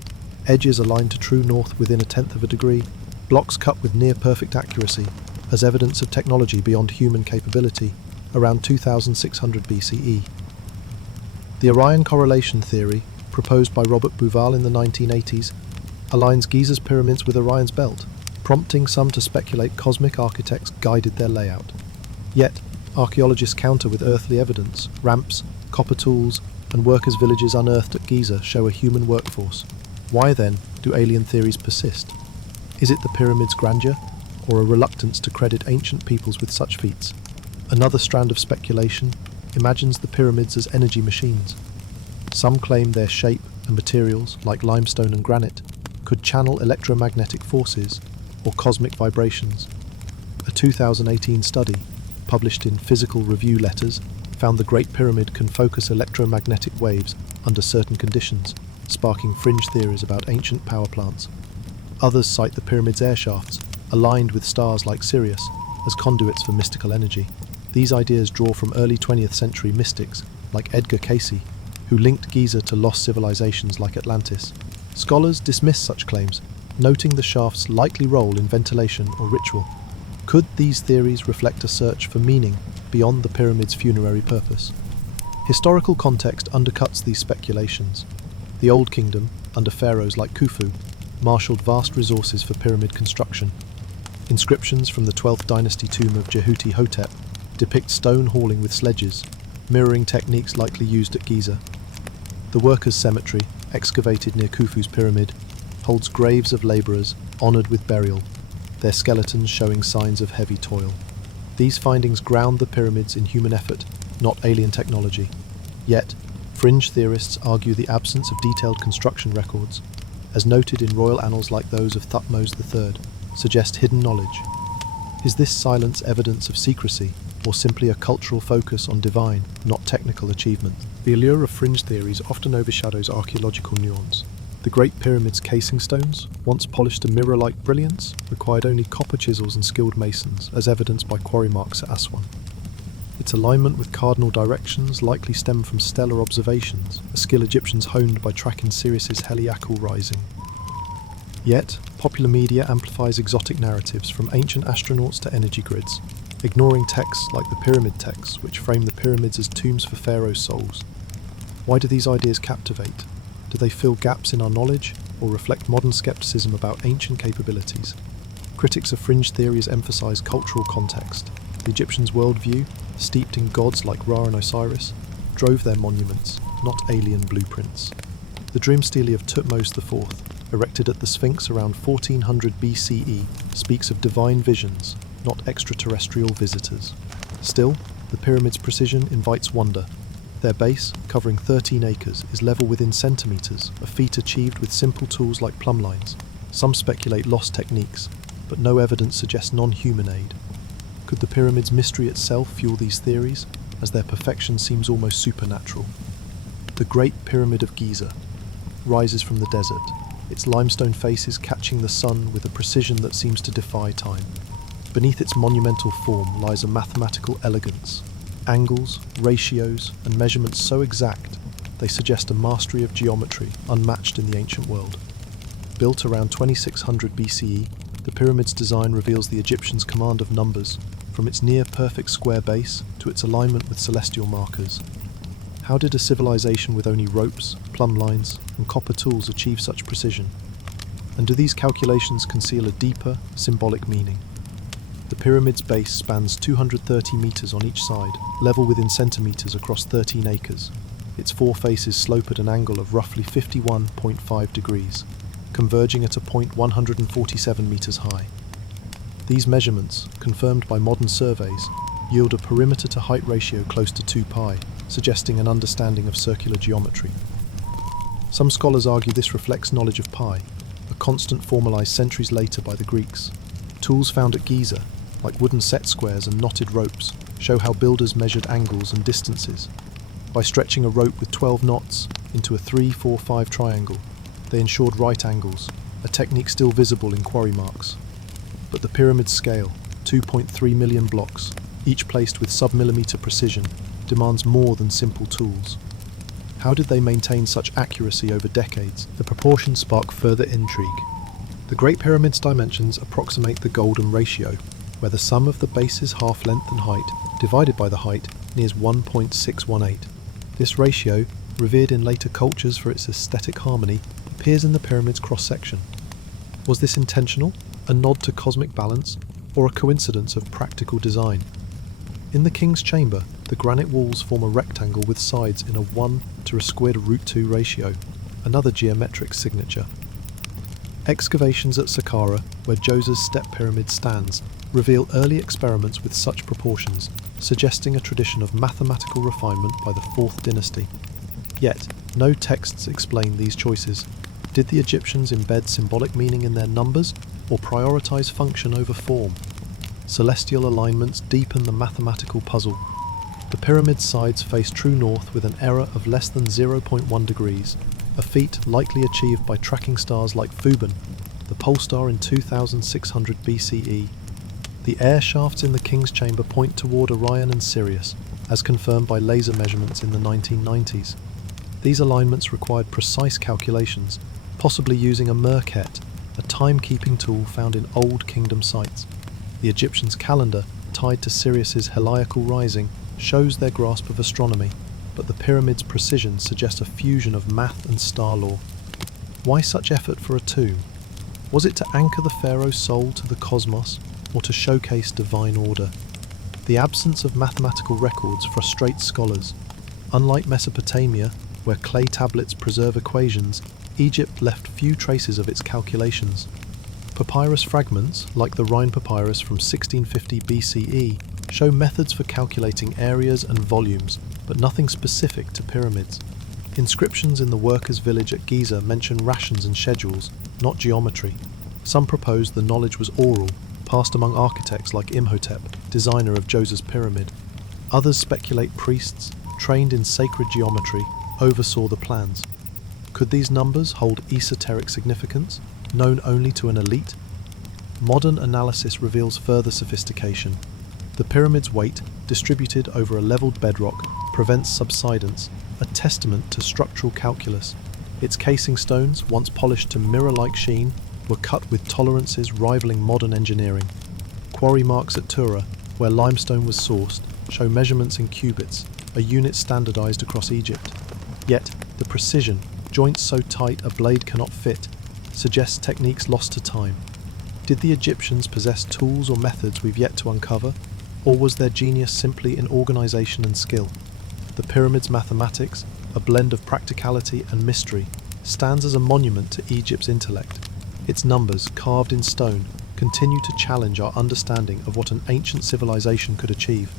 edges aligned to true north within a tenth of a degree, blocks cut with near-perfect accuracy, as evidence of technology beyond human capability, around 2600 BCE. The Orion correlation theory, proposed by Robert Bouval in the 1980s, aligns Giza's pyramids with Orion's belt, prompting some to speculate cosmic architects guided their layout. Yet, archaeologists counter with earthly evidence. Ramps, copper tools, and workers' villages unearthed at Giza show a human workforce. Why then do alien theories persist? Is it the pyramid's grandeur, or a reluctance to credit ancient peoples with such feats? Another strand of speculation imagines the pyramids as energy machines. Some claim their shape and materials, like limestone and granite, could channel electromagnetic forces or cosmic vibrations. A 2018 study, published in Physical Review Letters, found the Great Pyramid can focus electromagnetic waves under certain conditions, sparking fringe theories about ancient power plants. Others cite the pyramid's air shafts, aligned with stars like Sirius, as conduits for mystical energy. These ideas draw from early 20th century mystics, like Edgar Cayce, who linked Giza to lost civilizations like Atlantis. Scholars dismiss such claims, noting the shaft's likely role in ventilation or ritual. Could these theories reflect a search for meaning beyond the pyramid's funerary purpose? Historical context undercuts these speculations. The Old Kingdom, under pharaohs like Khufu, marshalled vast resources for pyramid construction. Inscriptions from the 12th dynasty tomb of Jehuti Hotep depict stone hauling with sledges, mirroring techniques likely used at Giza. The workers' cemetery, excavated near Khufu's pyramid, holds graves of labourers honoured with burial, their skeletons showing signs of heavy toil. These findings ground the pyramids in human effort, not alien technology. Yet, fringe theorists argue the absence of detailed construction records, as noted in royal annals like those of Thutmose III, suggest hidden knowledge. Is this silence evidence of secrecy, or simply a cultural focus on divine, not technical achievement? The allure of fringe theories often overshadows archaeological nuance. The Great Pyramid's casing stones, once polished to mirror-like brilliance, required only copper chisels and skilled masons, as evidenced by quarry marks at Aswan. Its alignment with cardinal directions likely stem from stellar observations, a skill Egyptians honed by tracking Sirius's heliacal rising. Yet, popular media amplifies exotic narratives from ancient astronauts to energy grids, ignoring texts like the pyramid texts, which frame the pyramids as tombs for pharaohs' souls. Why do these ideas captivate? Do they fill gaps in our knowledge, or reflect modern skepticism about ancient capabilities? Critics of fringe theories emphasize cultural context. The Egyptians' worldview, steeped in gods like Ra and Osiris, drove their monuments, not alien blueprints. The dream stele of Thutmose IV, erected at the Sphinx around 1400 BCE, speaks of divine visions, not extraterrestrial visitors. Still, the pyramid's precision invites wonder. Their base, covering 13 acres, is level within centimetres, a feat achieved with simple tools like plumb lines. Some speculate lost techniques, but no evidence suggests non-human aid. Could the pyramid's mystery itself fuel these theories, as their perfection seems almost supernatural? The Great Pyramid of Giza rises from the desert, its limestone faces catching the sun with a precision that seems to defy time. Beneath its monumental form lies a mathematical elegance. Angles, ratios, and measurements so exact, they suggest a mastery of geometry unmatched in the ancient world. Built around 2600 BCE, the pyramid's design reveals the Egyptians' command of numbers, from its near-perfect square base to its alignment with celestial markers. How did a civilization with only ropes, plumb lines, and copper tools achieve such precision? And do these calculations conceal a deeper, symbolic meaning? The pyramid's base spans 230 metres on each side, level within centimetres across 13 acres. Its four faces slope at an angle of roughly 51.5 degrees, converging at a point 147 metres high. These measurements, confirmed by modern surveys, yield a perimeter-to-height ratio close to 2 pi, suggesting an understanding of circular geometry. Some scholars argue this reflects knowledge of pi, a constant formalised centuries later by the Greeks. Tools found at Giza, like wooden set squares and knotted ropes, show how builders measured angles and distances. By stretching a rope with 12 knots into a 3-4-5 triangle, they ensured right angles, a technique still visible in quarry marks. But the pyramid's scale, 2.3 million blocks, each placed with sub-millimetre precision, demands more than simple tools. How did they maintain such accuracy over decades? The proportions spark further intrigue. The Great Pyramid's dimensions approximate the golden ratio, where the sum of the base's half length and height divided by the height nears 1.618. This ratio, revered in later cultures for its aesthetic harmony, appears in the pyramid's cross-section. Was this intentional, a nod to cosmic balance, or a coincidence of practical design? In the king's chamber, the granite walls form a rectangle with sides in a 1:√2 ratio, another geometric signature. Excavations at Saqqara, where Djoser's step pyramid stands, reveal early experiments with such proportions, suggesting a tradition of mathematical refinement by the 4th dynasty. Yet, no texts explain these choices. Did the Egyptians embed symbolic meaning in their numbers, or prioritise function over form? Celestial alignments deepen the mathematical puzzle. The pyramid's sides face true north with an error of less than 0.1 degrees, a feat likely achieved by tracking stars like Thuban, the pole star in 2600 BCE. The air shafts in the king's chamber point toward Orion and Sirius, as confirmed by laser measurements in the 1990s. These alignments required precise calculations, possibly using a merket, a timekeeping tool found in Old Kingdom sites. The Egyptians' calendar, tied to Sirius's heliacal rising, shows their grasp of astronomy, but the pyramid's precision suggests a fusion of math and star law. Why such effort for a tomb? Was it to anchor the pharaoh's soul to the cosmos, or to showcase divine order? The absence of mathematical records frustrates scholars. Unlike Mesopotamia, where clay tablets preserve equations, Egypt left few traces of its calculations. Papyrus fragments, like the Rhine papyrus from 1650 BCE, show methods for calculating areas and volumes, but nothing specific to pyramids. Inscriptions in the workers' village at Giza mention rations and schedules, not geometry. Some propose the knowledge was oral, passed among architects like Imhotep, designer of Djoser's pyramid. Others speculate priests, trained in sacred geometry, oversaw the plans. Could these numbers hold esoteric significance, known only to an elite? Modern analysis reveals further sophistication. The pyramid's weight, distributed over a leveled bedrock, prevents subsidence, a testament to structural calculus. Its casing stones, once polished to mirror-like sheen, were cut with tolerances rivaling modern engineering. Quarry marks at Tura, where limestone was sourced, show measurements in cubits, a unit standardized across Egypt. Yet, the precision, joints so tight a blade cannot fit, suggests techniques lost to time. Did the Egyptians possess tools or methods we've yet to uncover, or was their genius simply in organization and skill? The pyramid's mathematics, a blend of practicality and mystery, stands as a monument to Egypt's intellect. Its numbers, carved in stone, continue to challenge our understanding of what an ancient civilization could achieve.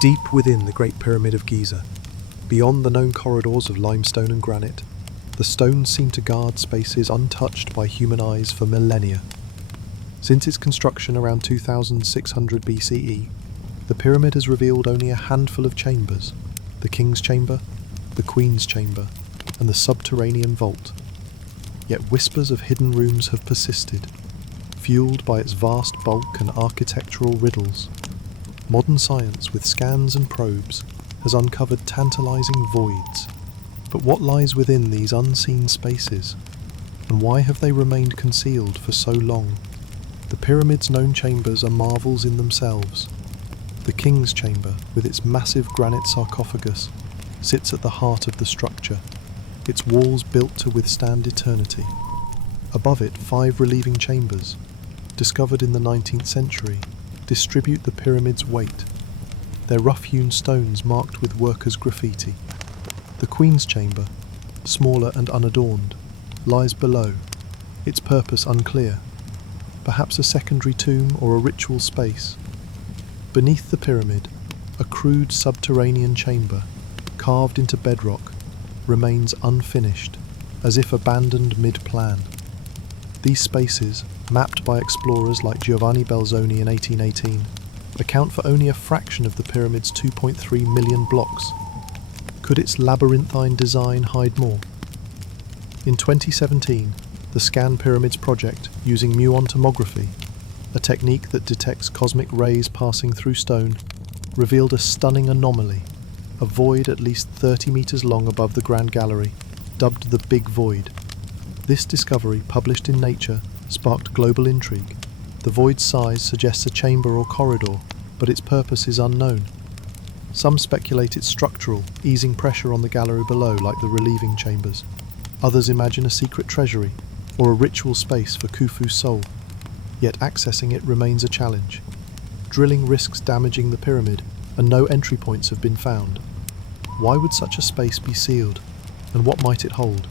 Deep within the Great Pyramid of Giza, beyond the known corridors of limestone and granite, the stones seem to guard spaces untouched by human eyes for millennia. Since its construction around 2600 BCE, the pyramid has revealed only a handful of chambers: the king's chamber, the queen's chamber, and the subterranean vault. Yet whispers of hidden rooms have persisted, fueled by its vast bulk and architectural riddles. Modern science, with scans and probes, has uncovered tantalizing voids. But what lies within these unseen spaces? And why have they remained concealed for so long? The pyramid's known chambers are marvels in themselves. The king's chamber, with its massive granite sarcophagus, sits at the heart of the structure, its walls built to withstand eternity. Above it, 5 relieving chambers, discovered in the 19th century, distribute the pyramid's weight, their rough-hewn stones marked with workers' graffiti. The queen's chamber, smaller and unadorned, lies below, its purpose unclear, perhaps a secondary tomb or a ritual space. Beneath the pyramid, a crude subterranean chamber, carved into bedrock, remains unfinished, as if abandoned mid-plan. These spaces, mapped by explorers like Giovanni Belzoni in 1818, account for only a fraction of the pyramid's 2.3 million blocks. Could its labyrinthine design hide more? In 2017, the Scan Pyramids project, using muon tomography, a technique that detects cosmic rays passing through stone, revealed a stunning anomaly, a void at least 30 meters long above the Grand Gallery, dubbed the Big Void. This discovery, published in Nature, sparked global intrigue. The void's size suggests a chamber or corridor, but its purpose is unknown. Some speculate it's structural, easing pressure on the gallery below like the relieving chambers. Others imagine a secret treasury, or a ritual space for Khufu's soul. Yet accessing it remains a challenge. Drilling risks damaging the pyramid, and no entry points have been found. Why would such a space be sealed, and what might it hold?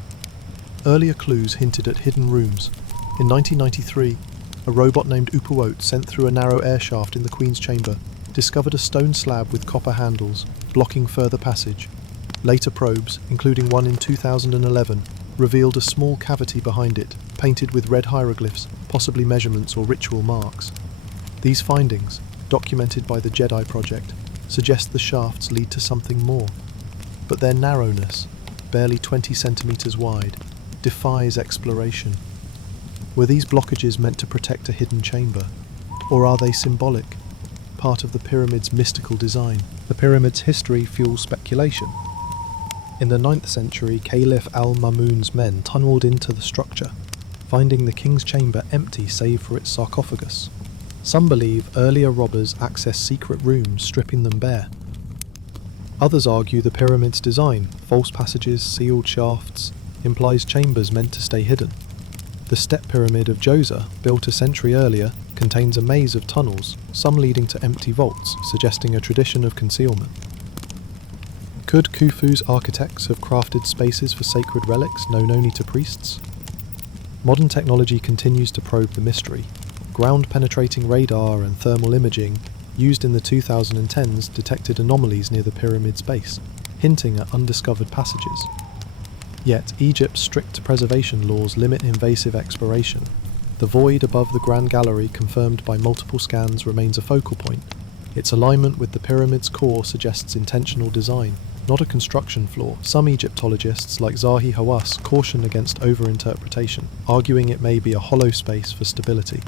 Earlier clues hinted at hidden rooms. In 1993, a robot named Upuote, sent through a narrow air shaft in the Queen's chamber, discovered a stone slab with copper handles, blocking further passage. Later probes, including one in 2011, revealed a small cavity behind it, painted with red hieroglyphs, possibly measurements or ritual marks. These findings, documented by the Jedi Project, suggest the shafts lead to something more. But their narrowness, barely 20 centimeters wide, defies exploration. Were these blockages meant to protect a hidden chamber? Or are they symbolic, part of the pyramid's mystical design? The pyramid's history fuels speculation. In the 9th century, Caliph al-Mamun's men tunnelled into the structure, finding the king's chamber empty save for its sarcophagus. Some believe earlier robbers accessed secret rooms, stripping them bare. Others argue the pyramid's design, false passages, sealed shafts, implies chambers meant to stay hidden. The step pyramid of Djoser, built a century earlier, contains a maze of tunnels, some leading to empty vaults, suggesting a tradition of concealment. Could Khufu's architects have crafted spaces for sacred relics known only to priests? Modern technology continues to probe the mystery. Ground-penetrating radar and thermal imaging used in the 2010s detected anomalies near the pyramid's base, hinting at undiscovered passages. Yet Egypt's strict preservation laws limit invasive exploration. The void above the Grand Gallery, confirmed by multiple scans, remains a focal point. Its alignment with the pyramid's core suggests intentional design, not a construction flaw. Some Egyptologists, like Zahi Hawass, caution against overinterpretation, arguing it may be a hollow space for stability.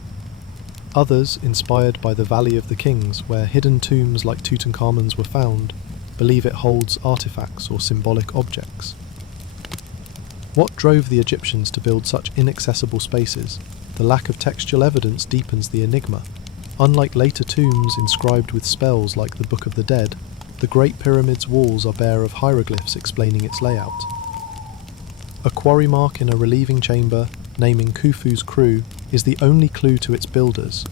Others, inspired by the Valley of the Kings, where hidden tombs like Tutankhamun's were found, believe it holds artifacts or symbolic objects. What drove the Egyptians to build such inaccessible spaces? The lack of textual evidence deepens the enigma. Unlike later tombs inscribed with spells like the Book of the Dead, the Great Pyramid's walls are bare of hieroglyphs explaining its layout. A quarry mark in a relieving chamber, naming Khufu's crew, is the only clue to its builders.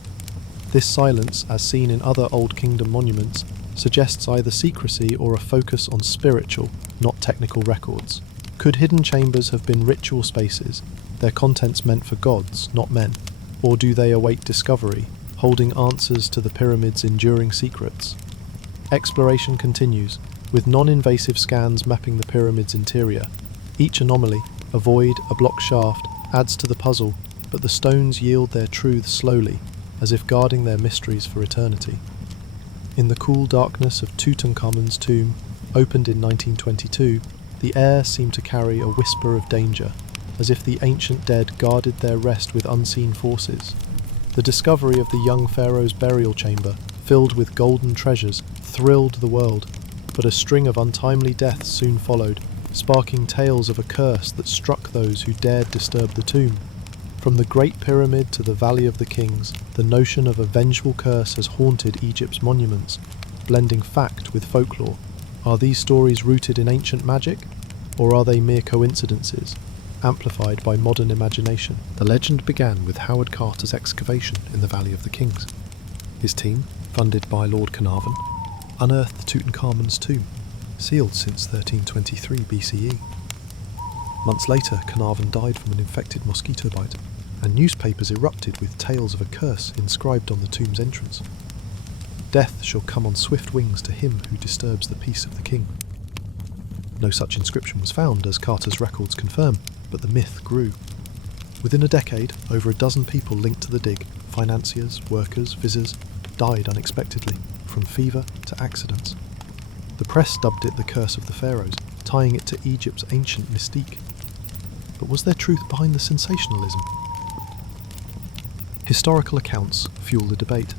This silence, as seen in other Old Kingdom monuments, suggests either secrecy or a focus on spiritual, not technical records. Could hidden chambers have been ritual spaces, their contents meant for gods, not men? Or do they await discovery, holding answers to the pyramid's enduring secrets? Exploration continues, with non-invasive scans mapping the pyramid's interior. Each anomaly, a void, a blocked shaft, adds to the puzzle, but the stones yield their truths slowly, as if guarding their mysteries for eternity. In the cool darkness of Tutankhamun's tomb, opened in 1922, the air seemed to carry a whisper of danger, as if the ancient dead guarded their rest with unseen forces. The discovery of the young pharaoh's burial chamber, filled with golden treasures, thrilled the world, but a string of untimely deaths soon followed, sparking tales of a curse that struck those who dared disturb the tomb. From the Great Pyramid to the Valley of the Kings, the notion of a vengeful curse has haunted Egypt's monuments, blending fact with folklore. Are these stories rooted in ancient magic, or are they mere coincidences, amplified by modern imagination? The legend began with Howard Carter's excavation in the Valley of the Kings. His team, funded by Lord Carnarvon, unearthed Tutankhamun's tomb, sealed since 1323 BCE. Months later, Carnarvon died from an infected mosquito bite, and newspapers erupted with tales of a curse inscribed on the tomb's entrance. Death shall come on swift wings to him who disturbs the peace of the king. No such inscription was found, as Carter's records confirm, but the myth grew. Within a decade, over a dozen people linked to the dig, financiers, workers, visitors, died unexpectedly, from fever to accidents. The press dubbed it the Curse of the Pharaohs, tying it to Egypt's ancient mystique. But was there truth behind the sensationalism? Historical accounts fuel the debate.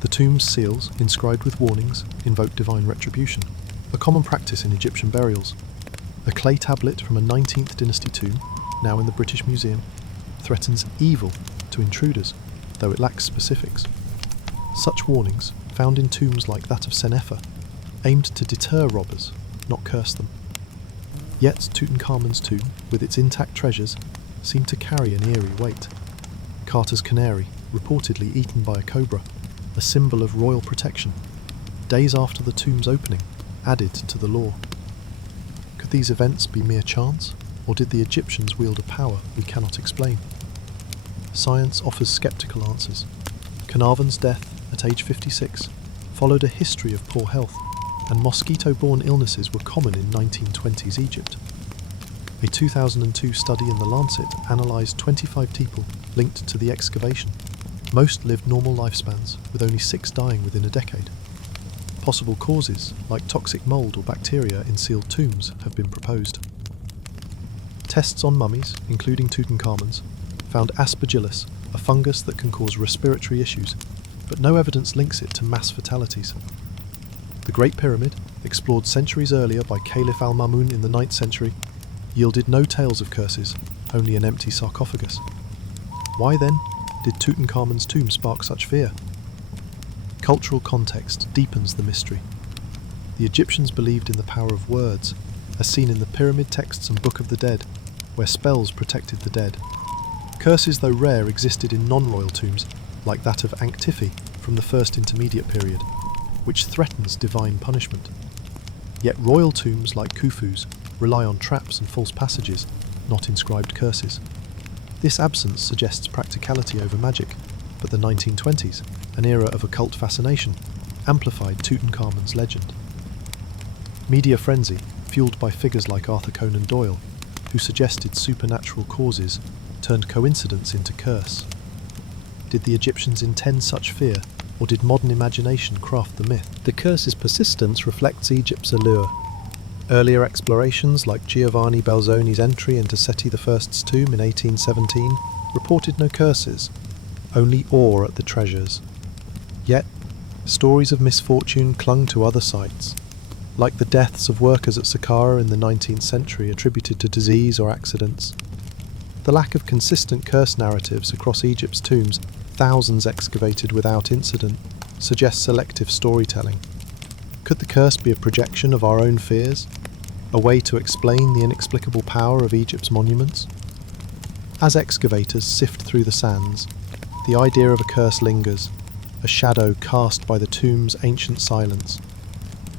The tomb's seals, inscribed with warnings, invoke divine retribution, a common practice in Egyptian burials. A clay tablet from a 19th dynasty tomb, now in the British Museum, threatens evil to intruders, though it lacks specifics. Such warnings, found in tombs like that of Senefer, aimed to deter robbers, not curse them. Yet Tutankhamun's tomb, with its intact treasures, seemed to carry an eerie weight. Carter's canary, reportedly eaten by a cobra, a symbol of royal protection, days after the tomb's opening, added to the lore. Could these events be mere chance, or did the Egyptians wield a power we cannot explain? Science offers sceptical answers. Carnarvon's death, at age 56, followed a history of poor health, and mosquito-borne illnesses were common in 1920s Egypt. A 2002 study in The Lancet analysed 25 people linked to the excavation. Most lived normal lifespans, with only 6 dying within a decade. Possible causes, like toxic mould or bacteria in sealed tombs, have been proposed. Tests on mummies, including Tutankhamun's, found aspergillus, a fungus that can cause respiratory issues, but no evidence links it to mass fatalities. The Great Pyramid, explored centuries earlier by Caliph al-Mamun in the 9th century, yielded no tales of curses, only an empty sarcophagus. Why then did Tutankhamun's tomb spark such fear? Cultural context deepens the mystery. The Egyptians believed in the power of words, as seen in the pyramid texts and Book of the Dead, where spells protected the dead. Curses, though rare, existed in non-royal tombs, like that of Ankhtifi from the First Intermediate period, which threatens divine punishment. Yet royal tombs like Khufu's rely on traps and false passages, not inscribed curses. This absence suggests practicality over magic, but the 1920s, an era of occult fascination, amplified Tutankhamun's legend. Media frenzy, fueled by figures like Arthur Conan Doyle, who suggested supernatural causes, turned coincidence into curse. Did the Egyptians intend such fear, or did modern imagination craft the myth? The curse's persistence reflects Egypt's allure. Earlier explorations, like Giovanni Belzoni's entry into Seti I's tomb in 1817, reported no curses, only awe at the treasures. Yet, stories of misfortune clung to other sites, like the deaths of workers at Saqqara in the 19th century attributed to disease or accidents. The lack of consistent curse narratives across Egypt's tombs, thousands excavated without incident, suggests selective storytelling. Could the curse be a projection of our own fears? A way to explain the inexplicable power of Egypt's monuments? As excavators sift through the sands, the idea of a curse lingers, a shadow cast by the tomb's ancient silence.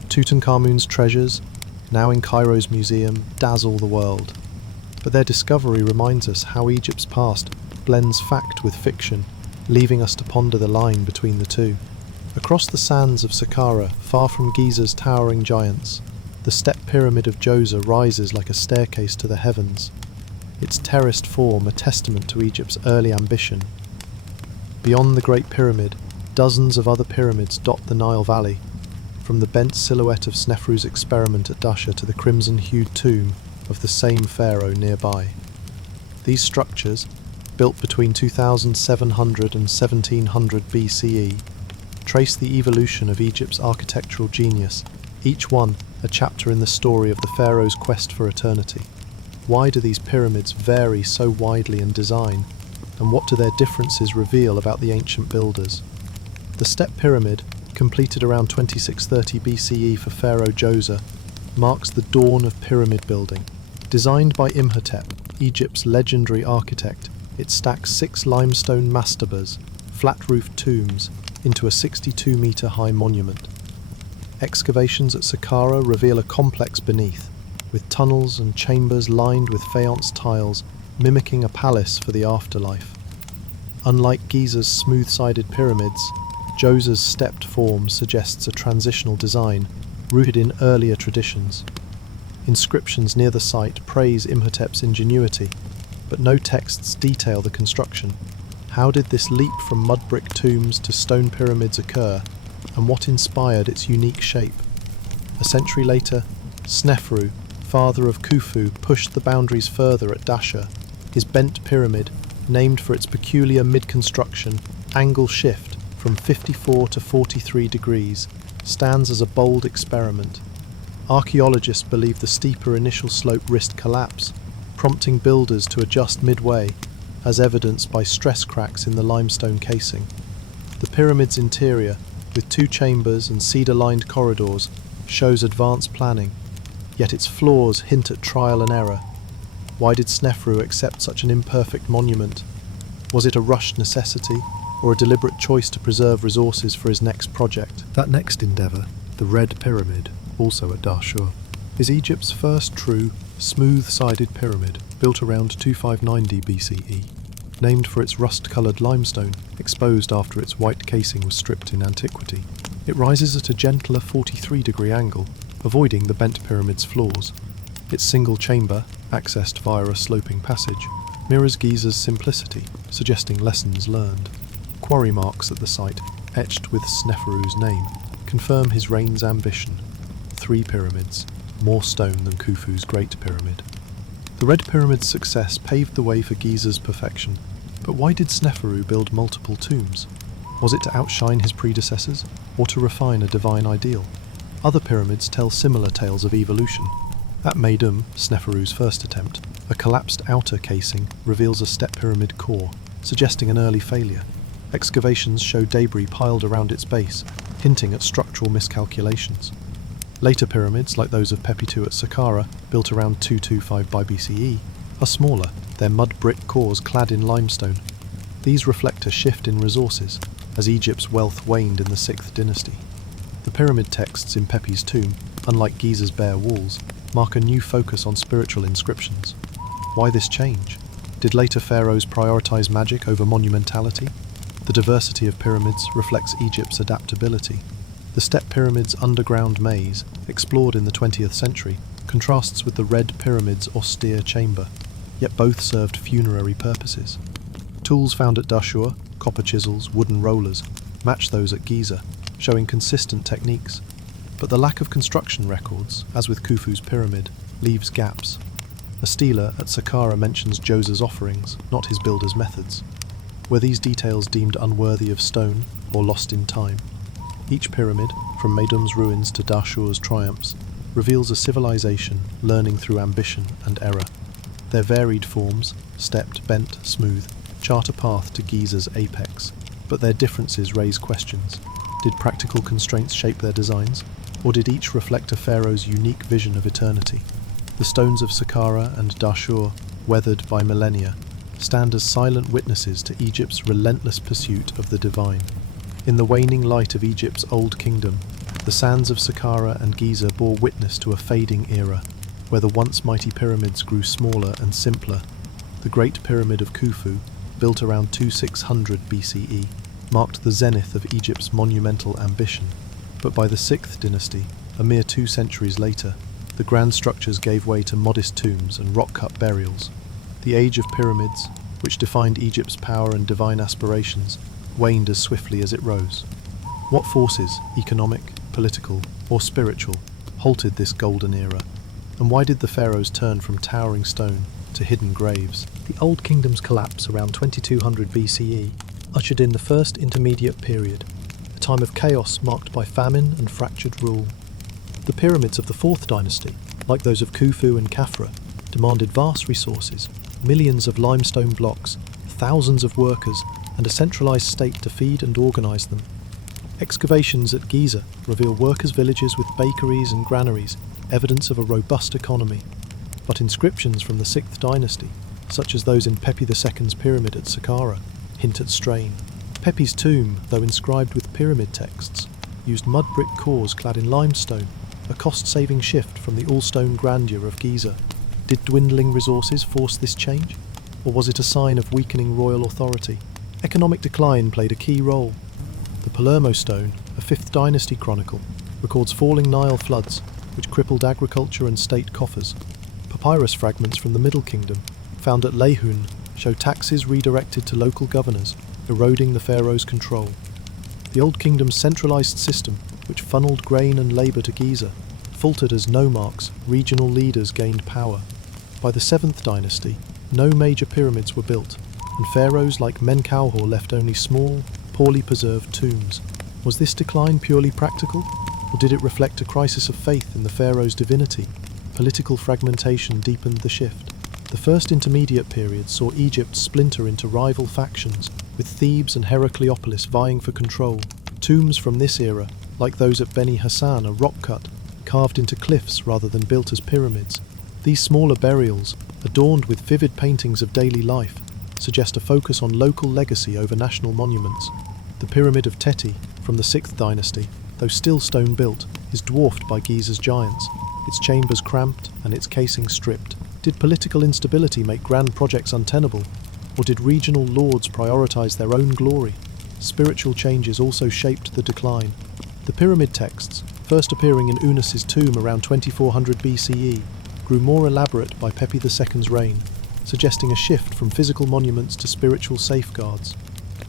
Tutankhamun's treasures, now in Cairo's museum, dazzle the world. But their discovery reminds us how Egypt's past blends fact with fiction, leaving us to ponder the line between the two. Across the sands of Saqqara, far from Giza's towering giants, the step pyramid of Djoser rises like a staircase to the heavens, its terraced form a testament to Egypt's early ambition. Beyond the Great Pyramid, dozens of other pyramids dot the Nile Valley, from the bent silhouette of Snefru's experiment at Dusha to the crimson-hued tomb of the same pharaoh nearby. These structures, built between 2700 and 1700 BCE, trace the evolution of Egypt's architectural genius, each one a chapter in the story of the pharaoh's quest for eternity. Why do these pyramids vary so widely in design, and what do their differences reveal about the ancient builders? The Step Pyramid, completed around 2630 BCE for Pharaoh Djoser, marks the dawn of pyramid building. Designed by Imhotep, Egypt's legendary architect, it stacks 6 limestone mastabas, flat-roofed tombs, into a 62-metre-high monument. Excavations at Saqqara reveal a complex beneath, with tunnels and chambers lined with faience tiles, mimicking a palace for the afterlife. Unlike Giza's smooth-sided pyramids, Djoser's stepped form suggests a transitional design, rooted in earlier traditions. Inscriptions near the site praise Imhotep's ingenuity, but no texts detail the construction. How did this leap from mud brick tombs to stone pyramids occur, and what inspired its unique shape? A century later, Snefru, father of Khufu, pushed the boundaries further at Dusha. His bent pyramid, named for its peculiar mid-construction angle shift from 54 to 43 degrees, stands as a bold experiment. Archaeologists believe the steeper initial slope risked collapse, prompting builders to adjust midway, as evidenced by stress cracks in the limestone casing. The pyramid's interior, with 2 chambers and cedar-lined corridors, shows advanced planning, yet its flaws hint at trial and error. Why did Snefru accept such an imperfect monument? Was it a rushed necessity, or a deliberate choice to preserve resources for his next project? That next endeavour, the Red Pyramid, also at Dahshur, is Egypt's first true, smooth-sided pyramid, built around 2590 BCE. Named for its rust-coloured limestone, exposed after its white casing was stripped in antiquity. It rises at a gentler 43-degree angle, avoiding the bent pyramid's flaws. Its single chamber, accessed via a sloping passage, mirrors Giza's simplicity, suggesting lessons learned. Quarry marks at the site, etched with Sneferu's name, confirm his reign's ambition. 3 pyramids, more stone than Khufu's Great Pyramid. The Red Pyramid's success paved the way for Giza's perfection, but why did Sneferu build multiple tombs? Was it to outshine his predecessors, or to refine a divine ideal? Other pyramids tell similar tales of evolution. At Meidum, Sneferu's first attempt, a collapsed outer casing reveals a step pyramid core, suggesting an early failure. Excavations show debris piled around its base, hinting at structural miscalculations. Later pyramids, like those of Pepi II at Saqqara, built around 225 by BCE, are smaller, their mud brick cores clad in limestone. These reflect a shift in resources, as Egypt's wealth waned in the 6th dynasty. The pyramid texts in Pepi's tomb, unlike Giza's bare walls, mark a new focus on spiritual inscriptions. Why this change? Did later pharaohs prioritize magic over monumentality? The diversity of pyramids reflects Egypt's adaptability. The Step Pyramid's underground maze, explored in the 20th century, contrasts with the Red Pyramid's austere chamber, yet both served funerary purposes. Tools found at Dashur, copper chisels, wooden rollers, match those at Giza, showing consistent techniques. But the lack of construction records, as with Khufu's pyramid, leaves gaps. A stela at Saqqara mentions Djoser's offerings, not his builder's methods. Were these details deemed unworthy of stone or lost in time? Each pyramid, from Meidum's ruins to Dashur's triumphs, reveals a civilization learning through ambition and error. Their varied forms, stepped, bent, smooth, chart a path to Giza's apex, but their differences raise questions. Did practical constraints shape their designs, or did each reflect a pharaoh's unique vision of eternity? The stones of Saqqara and Dashur, weathered by millennia, stand as silent witnesses to Egypt's relentless pursuit of the divine. In the waning light of Egypt's old kingdom, the sands of Saqqara and Giza bore witness to a fading era, where the once mighty pyramids grew smaller and simpler. The Great Pyramid of Khufu, built around 2600 BCE, marked the zenith of Egypt's monumental ambition. But by the 6th dynasty, a mere 2 centuries later, the grand structures gave way to modest tombs and rock-cut burials. The age of pyramids, which defined Egypt's power and divine aspirations, waned as swiftly as it rose. What forces, economic, political, or spiritual, halted this golden era? And why did the pharaohs turn from towering stone to hidden graves? The Old Kingdom's collapse around 2200 BCE ushered in the first intermediate period, a time of chaos marked by famine and fractured rule. The pyramids of the 4th dynasty, like those of Khufu and Khafra, demanded vast resources, millions of limestone blocks, thousands of workers, and a centralized state to feed and organize them. Excavations at Giza reveal workers' villages with bakeries and granaries, evidence of a robust economy. But inscriptions from the 6th dynasty, such as those in Pepi II's pyramid at Saqqara, hint at strain. Pepi's tomb, though inscribed with pyramid texts, used mud brick cores clad in limestone, a cost-saving shift from the all-stone grandeur of Giza. Did dwindling resources force this change? Or was it a sign of weakening royal authority? Economic decline played a key role. The Palermo stone, a 5th dynasty chronicle, records falling Nile floods, which crippled agriculture and state coffers. Papyrus fragments from the Middle Kingdom, found at Lehun, show taxes redirected to local governors, eroding the pharaoh's control. The Old Kingdom's centralized system, which funneled grain and labor to Giza, faltered as nomarchs, regional leaders, gained power. By the 7th dynasty, no major pyramids were built, and pharaohs like Menkaure left only small, poorly preserved tombs. Was this decline purely practical, or did it reflect a crisis of faith in the pharaoh's divinity? Political fragmentation deepened the shift. The first intermediate period saw Egypt splinter into rival factions, with Thebes and Heracleopolis vying for control. Tombs from this era, like those at Beni Hassan, are rock-cut, carved into cliffs rather than built as pyramids. These smaller burials, adorned with vivid paintings of daily life, suggest a focus on local legacy over national monuments. The Pyramid of Teti, from the 6th dynasty, though still stone-built, is dwarfed by Giza's giants, its chambers cramped and its casing stripped. Did political instability make grand projects untenable, or did regional lords prioritize their own glory? Spiritual changes also shaped the decline. The pyramid texts, first appearing in Unis's tomb around 2400 BCE, grew more elaborate by Pepi II's reign, suggesting a shift from physical monuments to spiritual safeguards.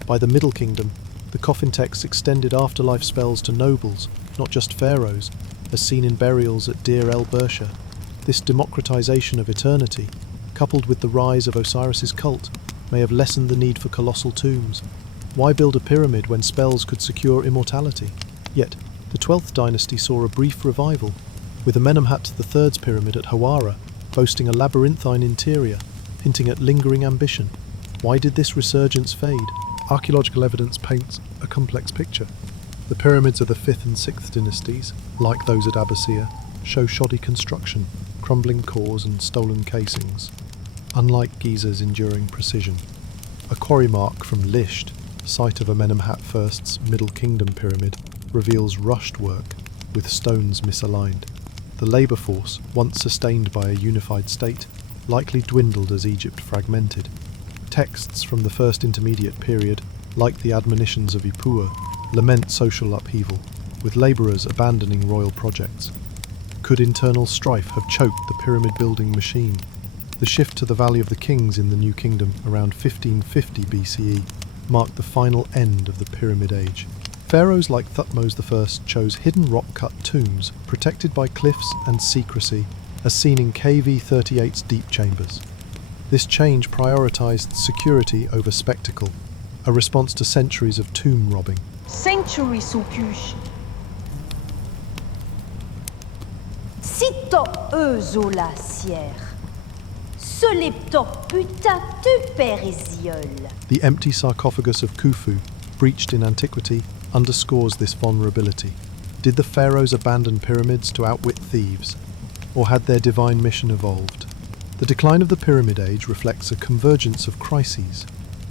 By the Middle Kingdom, the coffin texts extended afterlife spells to nobles, not just pharaohs, as seen in burials at Deir el-Bersha. This democratization of eternity, coupled with the rise of Osiris's cult, may have lessened the need for colossal tombs. Why build a pyramid when spells could secure immortality? Yet, the 12th dynasty saw a brief revival, with Amenemhat III's pyramid at Hawara boasting a labyrinthine interior, hinting at lingering ambition. Why did this resurgence fade? Archaeological evidence paints a complex picture. The pyramids of the 5th and 6th dynasties, like those at Abbasia, show shoddy construction, crumbling cores and stolen casings, unlike Giza's enduring precision. A quarry mark from Lisht, site of Amenemhat I's Middle Kingdom pyramid, reveals rushed work, with stones misaligned. The labour force, once sustained by a unified state, likely dwindled as Egypt fragmented. Texts from the First Intermediate period, like the admonitions of Ipuwer, lament social upheaval, with labourers abandoning royal projects. Could internal strife have choked the pyramid-building machine? The shift to the Valley of the Kings in the New Kingdom around 1550 BCE marked the final end of the Pyramid Age. Pharaohs like Thutmose I chose hidden rock-cut tombs protected by cliffs and secrecy, as seen in KV-38's deep chambers. This change prioritised security over spectacle, a response to centuries of tomb robbing. Sanctuary Sokush. Sito Euzola Sier. Solepto puta tu perisiol. The empty sarcophagus of Khufu, breached in antiquity, underscores this vulnerability. Did the pharaohs abandon pyramids to outwit thieves, or had their divine mission evolved? The decline of the Pyramid Age reflects a convergence of crises: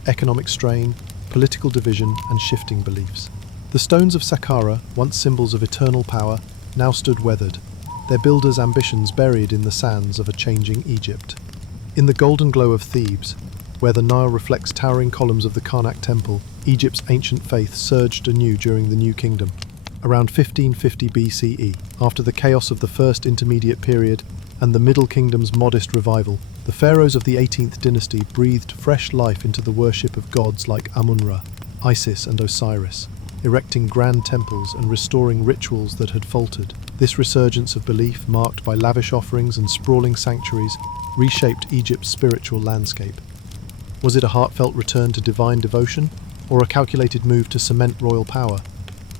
economic strain, political division, and shifting beliefs. The stones of Saqqara, once symbols of eternal power, now stood weathered, their builders' ambitions buried in the sands of a changing Egypt. In the golden glow of Thebes, where the Nile reflects towering columns of the Karnak temple, Egypt's ancient faith surged anew during the New Kingdom. Around 1550 BCE, after the chaos of the First Intermediate period and the Middle Kingdom's modest revival, the pharaohs of the 18th dynasty breathed fresh life into the worship of gods like Amun-Ra, Isis and Osiris, erecting grand temples and restoring rituals that had faltered. This resurgence of belief, marked by lavish offerings and sprawling sanctuaries, reshaped Egypt's spiritual landscape. Was it a heartfelt return to divine devotion, or a calculated move to cement royal power?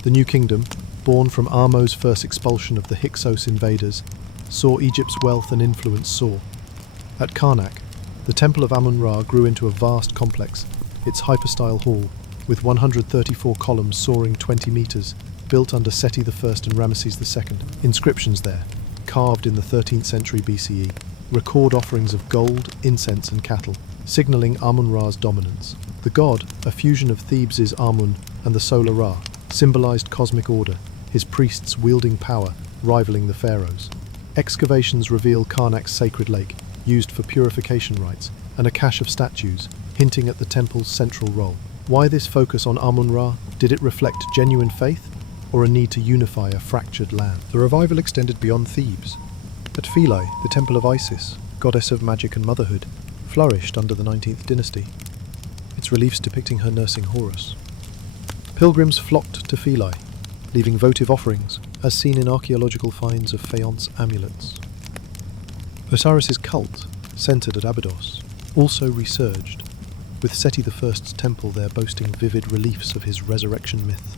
The New Kingdom, born from Ahmo's first expulsion of the Hyksos invaders, saw Egypt's wealth and influence soar. At Karnak, the Temple of Amun-Ra grew into a vast complex, its hypostyle hall, with 134 columns soaring 20 metres, built under Seti I and Ramesses II. Inscriptions there, carved in the 13th century BCE, record offerings of gold, incense and cattle, signalling Amun-Ra's dominance. The god, a fusion of Thebes' Amun and the solar Ra, symbolised cosmic order, his priests wielding power, rivaling the pharaohs. Excavations reveal Karnak's sacred lake, used for purification rites, and a cache of statues, hinting at the temple's central role. Why this focus on Amun-Ra? Did it reflect genuine faith, or a need to unify a fractured land? The revival extended beyond Thebes. At Philae, the temple of Isis, goddess of magic and motherhood, flourished under the 19th dynasty, its reliefs depicting her nursing Horus. Pilgrims flocked to Philae, leaving votive offerings, as seen in archaeological finds of faience amulets. Osiris's cult, centred at Abydos, also resurged, with Seti I's temple there boasting vivid reliefs of his resurrection myth.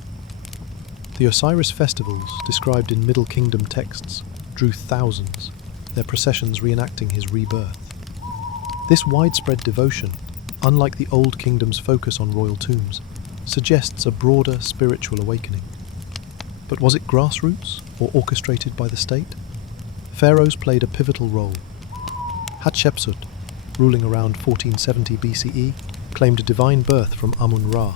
The Osiris festivals, described in Middle Kingdom texts, drew thousands, their processions reenacting his rebirth. This widespread devotion, unlike the Old Kingdom's focus on royal tombs, suggests a broader spiritual awakening. But was it grassroots or orchestrated by the state? Pharaohs played a pivotal role. Hatshepsut, ruling around 1470 BCE, claimed a divine birth from Amun-Ra.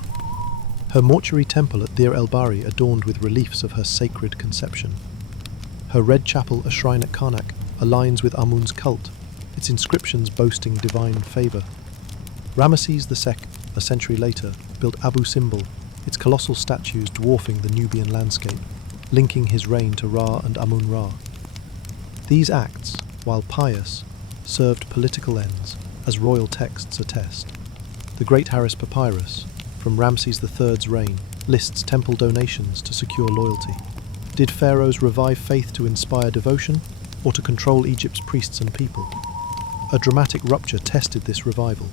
Her mortuary temple at Deir el-Bahri adorned with reliefs of her sacred conception. Her red chapel, a shrine at Karnak, aligns with Amun's cult, its inscriptions boasting divine favour. Ramesses II, a century later, built Abu Simbel, its colossal statues dwarfing the Nubian landscape, linking his reign to Ra and Amun-Ra. These acts, while pious, served political ends, as royal texts attest. The Great Harris Papyrus, from Ramses III's reign, lists temple donations to secure loyalty. Did pharaohs revive faith to inspire devotion, or to control Egypt's priests and people? A dramatic rupture tested this revival.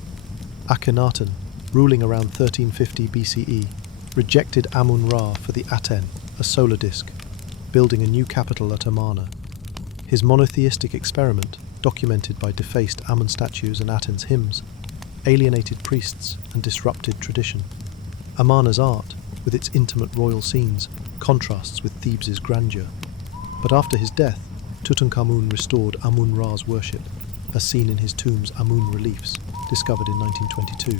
Akhenaten, ruling around 1350 BCE, rejected Amun-Ra for the Aten, a solar disk, building a new capital at Amarna. His monotheistic experiment, documented by defaced Amun statues and Aten's hymns, alienated priests and disrupted tradition. Amarna's art, with its intimate royal scenes, contrasts with Thebes' grandeur. But after his death, Tutankhamun restored Amun-Ra's worship, as seen in his tomb's Amun reliefs, discovered in 1922.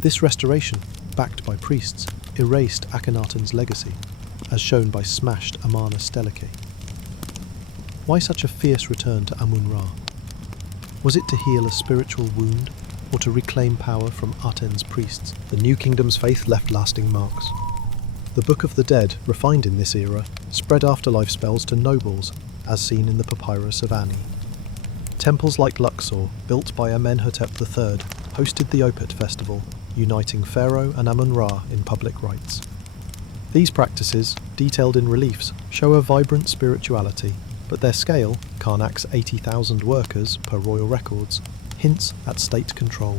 This restoration, backed by priests, erased Akhenaten's legacy, as shown by smashed Amarna stelae. Why such a fierce return to Amun-Ra? Was it to heal a spiritual wound, or to reclaim power from Aten's priests? The New Kingdom's faith left lasting marks. The Book of the Dead, refined in this era, spread afterlife spells to nobles, as seen in the Papyrus of Ani. Temples like Luxor, built by Amenhotep III, hosted the Opet festival, uniting Pharaoh and Amun-Ra in public rites. These practices, detailed in reliefs, show a vibrant spirituality, but their scale, Karnak's 80,000 workers per royal records, hints at state control.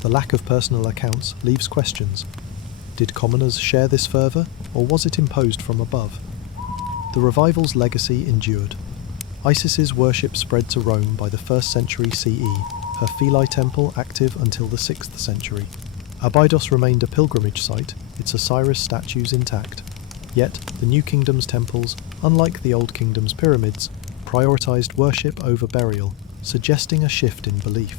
The lack of personal accounts leaves questions. Did commoners share this fervour, or was it imposed from above? The revival's legacy endured. Isis's worship spread to Rome by the 1st century CE, her Philae temple active until the 6th century. Abydos remained a pilgrimage site, its Osiris statues intact. Yet, the New Kingdom's temples, unlike the Old Kingdom's pyramids, prioritised worship over burial, suggesting a shift in belief.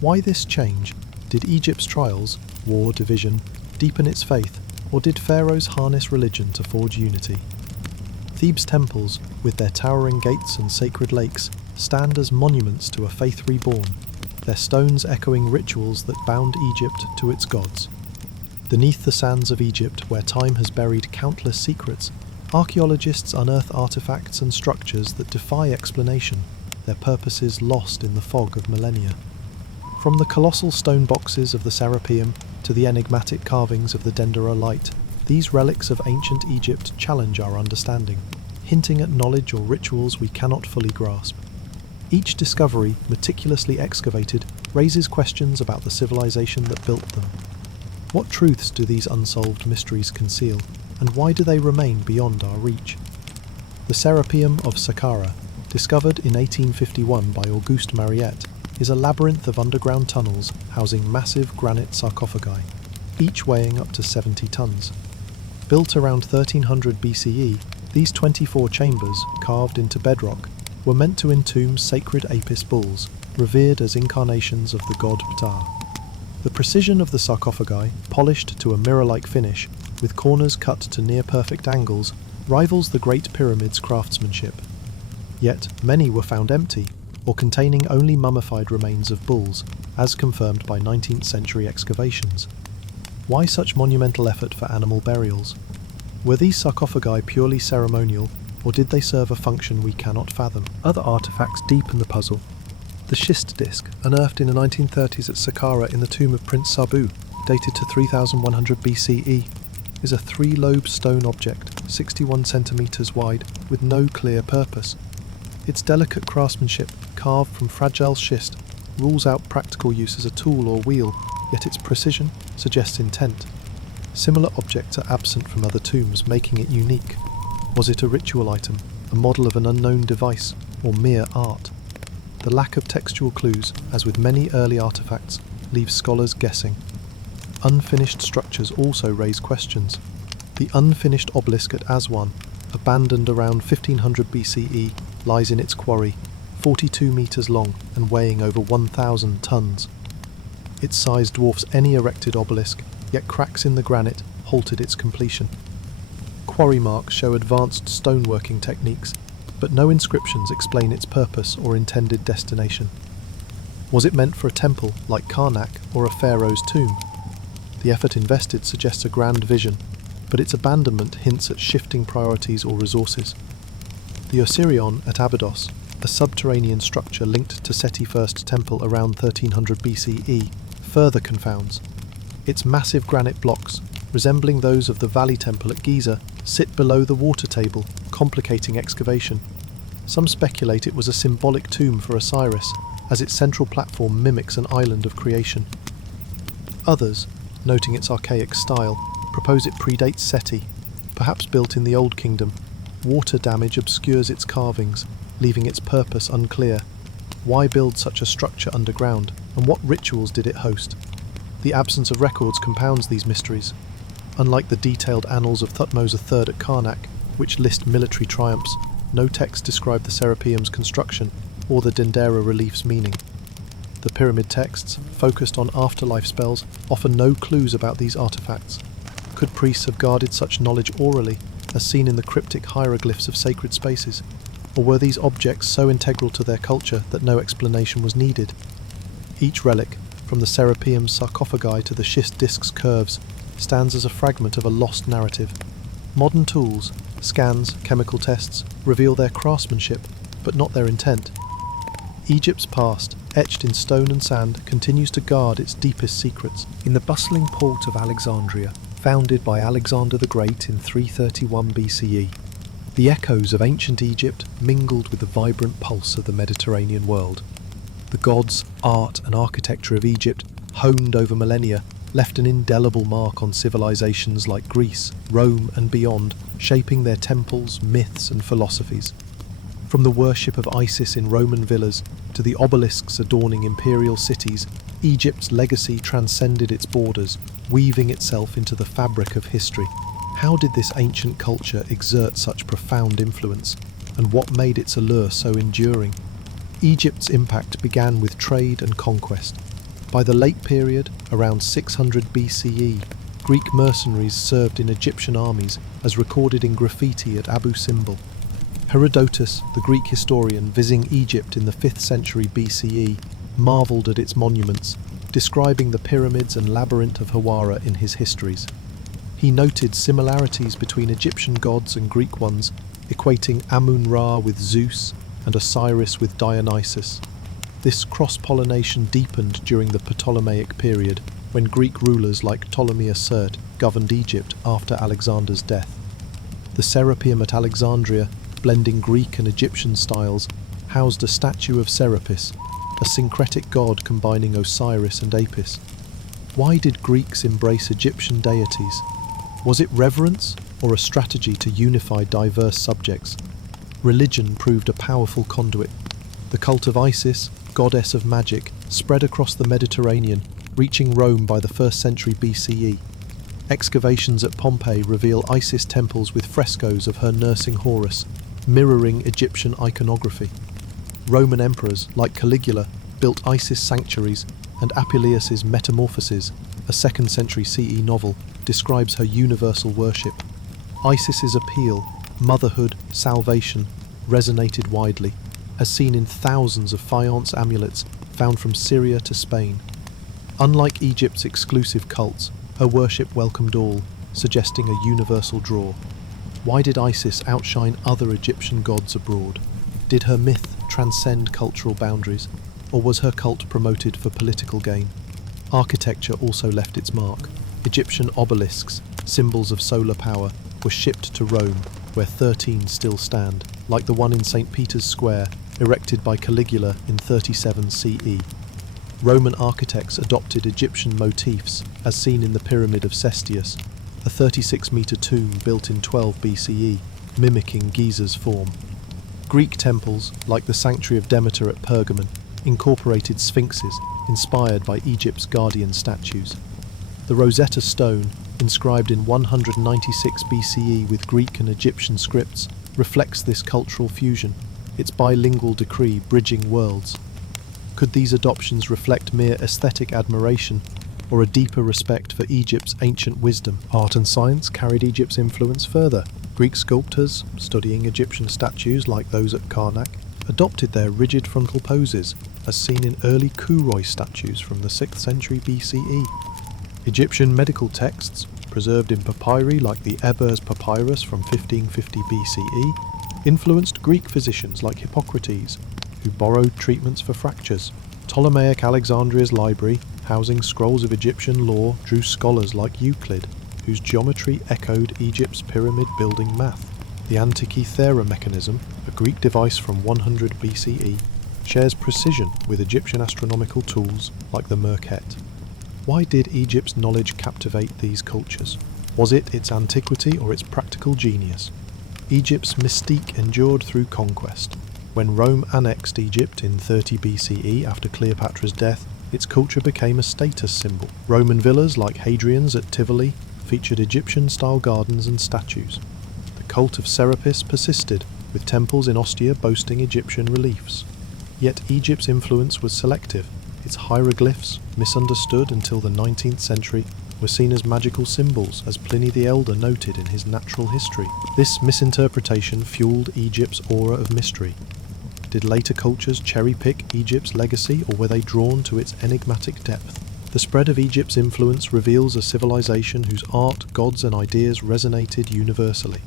Why this change? Did Egypt's trials, war, division, deepen its faith, or did pharaohs harness religion to forge unity? Thebes' temples, with their towering gates and sacred lakes, stand as monuments to a faith reborn, their stones echoing rituals that bound Egypt to its gods. Beneath the sands of Egypt, where time has buried countless secrets, archaeologists unearth artifacts and structures that defy explanation, their purposes lost in the fog of millennia. From the colossal stone boxes of the Serapeum to the enigmatic carvings of the Dendera Light, these relics of ancient Egypt challenge our understanding, hinting at knowledge or rituals we cannot fully grasp. Each discovery, meticulously excavated, raises questions about the civilization that built them. What truths do these unsolved mysteries conceal, and why do they remain beyond our reach? The Serapeum of Saqqara, discovered in 1851 by Auguste Mariette, is a labyrinth of underground tunnels housing massive granite sarcophagi, each weighing up to 70 tons. Built around 1300 BCE, these 24 chambers, carved into bedrock, were meant to entomb sacred Apis bulls, revered as incarnations of the god Ptah. The precision of the sarcophagi, polished to a mirror-like finish, with corners cut to near-perfect angles, rivals the Great Pyramid's craftsmanship. Yet, many were found empty, or containing only mummified remains of bulls, as confirmed by 19th century excavations. Why such monumental effort for animal burials? Were these sarcophagi purely ceremonial, or did they serve a function we cannot fathom? Other artefacts deepen the puzzle. The schist disc, unearthed in the 1930s at Saqqara in the tomb of Prince Sabu, dated to 3100 BCE, is a three-lobe stone object, 61 centimetres wide, with no clear purpose. Its delicate craftsmanship, carved from fragile schist, rules out practical use as a tool or wheel, yet its precision suggests intent. Similar objects are absent from other tombs, making it unique. Was it a ritual item, a model of an unknown device, or mere art? The lack of textual clues, as with many early artifacts, leaves scholars guessing. Unfinished structures also raise questions. The unfinished obelisk at Aswan, abandoned around 1500 BCE, lies in its quarry, 42 metres long and weighing over 1,000 tons. Its size dwarfs any erected obelisk, yet cracks in the granite halted its completion. Quarry marks show advanced stoneworking techniques, but no inscriptions explain its purpose or intended destination. Was it meant for a temple like Karnak or a pharaoh's tomb? The effort invested suggests a grand vision, but its abandonment hints at shifting priorities or resources. The Osirion at Abydos, a subterranean structure linked to Seti I's temple around 1300 BCE, further confounds. Its massive granite blocks, resembling those of the Valley Temple at Giza, sit below the water table, complicating excavation. Some speculate it was a symbolic tomb for Osiris, as its central platform mimics an island of creation. Others, noting its archaic style, propose it predates Seti, perhaps built in the Old Kingdom. Water damage obscures its carvings, leaving its purpose unclear. Why build such a structure underground, and what rituals did it host? The absence of records compounds these mysteries. Unlike the detailed annals of Thutmose III at Karnak, which list military triumphs, no text described the Serapeum's construction or the Dendera relief's meaning. The pyramid texts, focused on afterlife spells, offer no clues about these artifacts. Could priests have guarded such knowledge orally, as seen in the cryptic hieroglyphs of sacred spaces? Or were these objects so integral to their culture that no explanation was needed? Each relic, from the Serapeum's sarcophagi to the schist disk's curves, stands as a fragment of a lost narrative. Modern tools, scans, chemical tests, reveal their craftsmanship, but not their intent. Egypt's past, etched in stone and sand, continues to guard its deepest secrets. In the bustling port of Alexandria, founded by Alexander the Great in 331 BCE, the echoes of ancient Egypt mingled with the vibrant pulse of the Mediterranean world. The gods, art and architecture of Egypt, honed over millennia, left an indelible mark on civilizations like Greece, Rome and beyond, shaping their temples, myths and philosophies. From the worship of Isis in Roman villas to the obelisks adorning imperial cities, Egypt's legacy transcended its borders, weaving itself into the fabric of history. How did this ancient culture exert such profound influence, and what made its allure so enduring? Egypt's impact began with trade and conquest. By the late period, around 600 BCE, Greek mercenaries served in Egyptian armies, as recorded in graffiti at Abu Simbel. Herodotus, the Greek historian visiting Egypt in the 5th century BCE, marvelled at its monuments, describing the pyramids and labyrinth of Hawara in his histories. He noted similarities between Egyptian gods and Greek ones, equating Amun-Ra with Zeus and Osiris with Dionysus. This cross-pollination deepened during the Ptolemaic period, when Greek rulers like Ptolemy Sert governed Egypt after Alexander's death. The Serapeum at Alexandria, blending Greek and Egyptian styles, housed a statue of Serapis, a syncretic god combining Osiris and Apis. Why did Greeks embrace Egyptian deities? Was it reverence or a strategy to unify diverse subjects? Religion proved a powerful conduit. The cult of Isis, goddess of magic, spread across the Mediterranean, reaching Rome by the 1st century BCE. Excavations at Pompeii reveal Isis temples with frescoes of her nursing Horus, mirroring Egyptian iconography. Roman emperors, like Caligula, built Isis sanctuaries, and Apuleius's Metamorphoses, a 2nd century CE novel, describes her universal worship. Isis's appeal, motherhood, salvation, resonated widely, as seen in thousands of faience amulets found from Syria to Spain. Unlike Egypt's exclusive cults, her worship welcomed all, suggesting a universal draw. Why did Isis outshine other Egyptian gods abroad? Did her myth transcend cultural boundaries, or was her cult promoted for political gain? Architecture also left its mark. Egyptian obelisks, symbols of solar power, were shipped to Rome, where 13 still stand, like the one in St. Peter's Square, erected by Caligula in 37 CE. Roman architects adopted Egyptian motifs, as seen in the Pyramid of Cestius, a 36-metre tomb built in 12 BCE, mimicking Giza's form. Greek temples, like the Sanctuary of Demeter at Pergamon, incorporated sphinxes, inspired by Egypt's guardian statues. The Rosetta Stone, inscribed in 196 BCE with Greek and Egyptian scripts, reflects this cultural fusion, its bilingual decree bridging worlds. Could these adoptions reflect mere aesthetic admiration, or a deeper respect for Egypt's ancient wisdom? Art and science carried Egypt's influence further. Greek sculptors, studying Egyptian statues like those at Karnak, adopted their rigid frontal poses, as seen in early Kuroi statues from the 6th century BCE. Egyptian medical texts, preserved in papyri like the Ebers papyrus from 1550 BCE, influenced Greek physicians like Hippocrates, who borrowed treatments for fractures. Ptolemaic Alexandria's library, housing scrolls of Egyptian lore, drew scholars like Euclid, whose geometry echoed Egypt's pyramid-building math. The Antikythera mechanism, a Greek device from 100 BCE, shares precision with Egyptian astronomical tools like the Merkhet. Why did Egypt's knowledge captivate these cultures? Was it its antiquity or its practical genius? Egypt's mystique endured through conquest. When Rome annexed Egypt in 30 BCE after Cleopatra's death, its culture became a status symbol. Roman villas like Hadrian's at Tivoli featured Egyptian-style gardens and statues. The cult of Serapis persisted, with temples in Ostia boasting Egyptian reliefs. Yet Egypt's influence was selective. Its hieroglyphs, misunderstood until the 19th century, were seen as magical symbols, as Pliny the Elder noted in his Natural History. This misinterpretation fueled Egypt's aura of mystery. Did later cultures cherry-pick Egypt's legacy, or were they drawn to its enigmatic depth? The spread of Egypt's influence reveals a civilization whose art, gods and ideas resonated universally.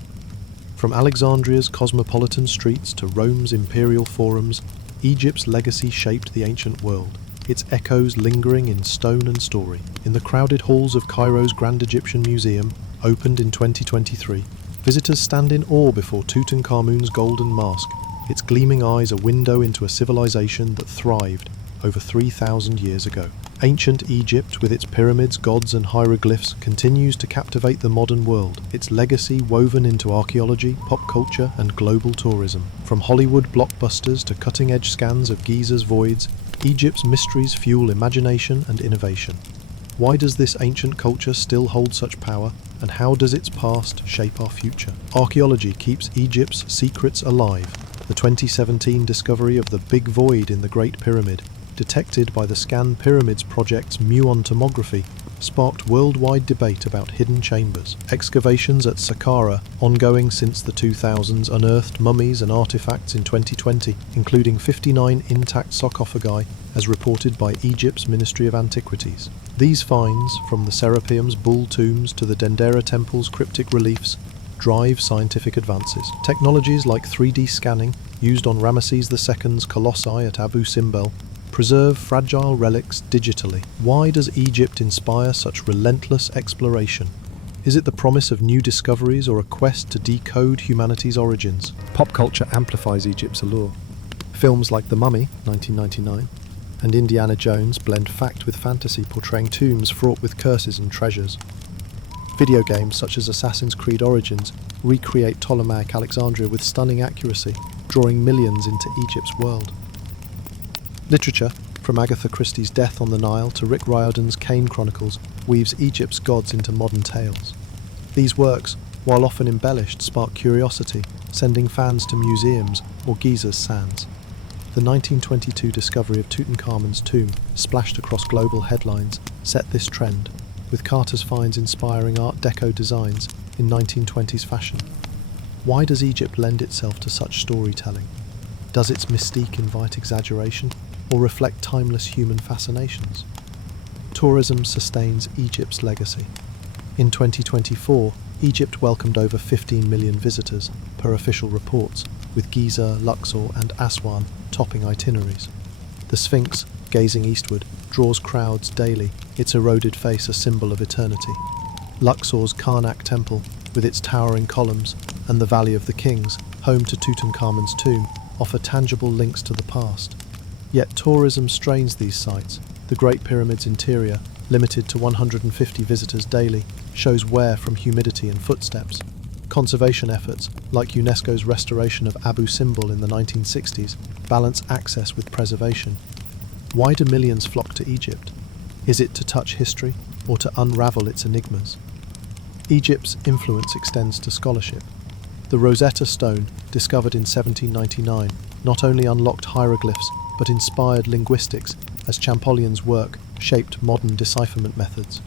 From Alexandria's cosmopolitan streets to Rome's imperial forums, Egypt's legacy shaped the ancient world, its echoes lingering in stone and story. In the crowded halls of Cairo's Grand Egyptian Museum, opened in 2023, visitors stand in awe before Tutankhamun's golden mask, its gleaming eyes a window into a civilization that thrived over 3,000 years ago. Ancient Egypt, with its pyramids, gods and hieroglyphs, continues to captivate the modern world, its legacy woven into archaeology, pop culture and global tourism. From Hollywood blockbusters to cutting-edge scans of Giza's voids, Egypt's mysteries fuel imagination and innovation. Why does this ancient culture still hold such power, and how does its past shape our future? Archaeology keeps Egypt's secrets alive. The 2017 discovery of the Big Void in the Great Pyramid, detected by the Scan Pyramids Project's muon tomography, sparked worldwide debate about hidden chambers. Excavations at Saqqara, ongoing since the 2000s, unearthed mummies and artifacts in 2020, including 59 intact sarcophagi, as reported by Egypt's Ministry of Antiquities. These finds, from the Serapeum's bull tombs to the Dendera Temple's cryptic reliefs, drive scientific advances. Technologies like 3D scanning, used on Ramesses II's colossi at Abu Simbel, preserve fragile relics digitally. Why does Egypt inspire such relentless exploration? Is it the promise of new discoveries or a quest to decode humanity's origins? Pop culture amplifies Egypt's allure. Films like The Mummy, 1999, and Indiana Jones blend fact with fantasy, portraying tombs fraught with curses and treasures. Video games such as Assassin's Creed Origins recreate Ptolemaic Alexandria with stunning accuracy, drawing millions into Egypt's world. Literature, from Agatha Christie's Death on the Nile to Rick Riordan's Kane Chronicles, weaves Egypt's gods into modern tales. These works, while often embellished, spark curiosity, sending fans to museums or Giza's sands. The 1922 discovery of Tutankhamun's tomb, splashed across global headlines, set this trend, with Carter's finds inspiring Art Deco designs in 1920s fashion. Why does Egypt lend itself to such storytelling? Does its mystique invite exaggeration, or reflect timeless human fascinations? Tourism sustains Egypt's legacy. In 2024, Egypt welcomed over 15 million visitors, per official reports, with Giza, Luxor and Aswan topping itineraries. The Sphinx, gazing eastward, draws crowds daily, its eroded face a symbol of eternity. Luxor's Karnak Temple, with its towering columns, and the Valley of the Kings, home to Tutankhamun's tomb, offer tangible links to the past. Yet tourism strains these sites. The Great Pyramid's interior, limited to 150 visitors daily, shows wear from humidity and footsteps. Conservation efforts, like UNESCO's restoration of Abu Simbel in the 1960s, balance access with preservation. Why do millions flock to Egypt? Is it to touch history, or to unravel its enigmas? Egypt's influence extends to scholarship. The Rosetta Stone, discovered in 1799, not only unlocked hieroglyphs, but inspired linguistics, as Champollion's work shaped modern decipherment methods.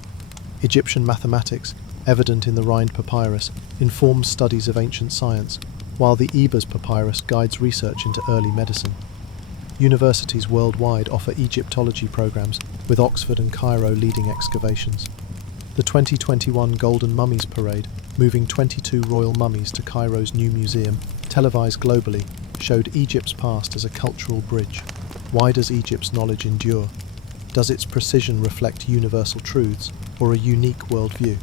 Egyptian mathematics, evident in the Rhind Papyrus, informs studies of ancient science, while the Ebers Papyrus guides research into early medicine. Universities worldwide offer Egyptology programs, with Oxford and Cairo leading excavations. The 2021 Golden Mummies Parade, moving 22 royal mummies to Cairo's new museum, televised globally, showed Egypt's past as a cultural bridge. Why does Egypt's knowledge endure? Does its precision reflect universal truths, or a unique worldview?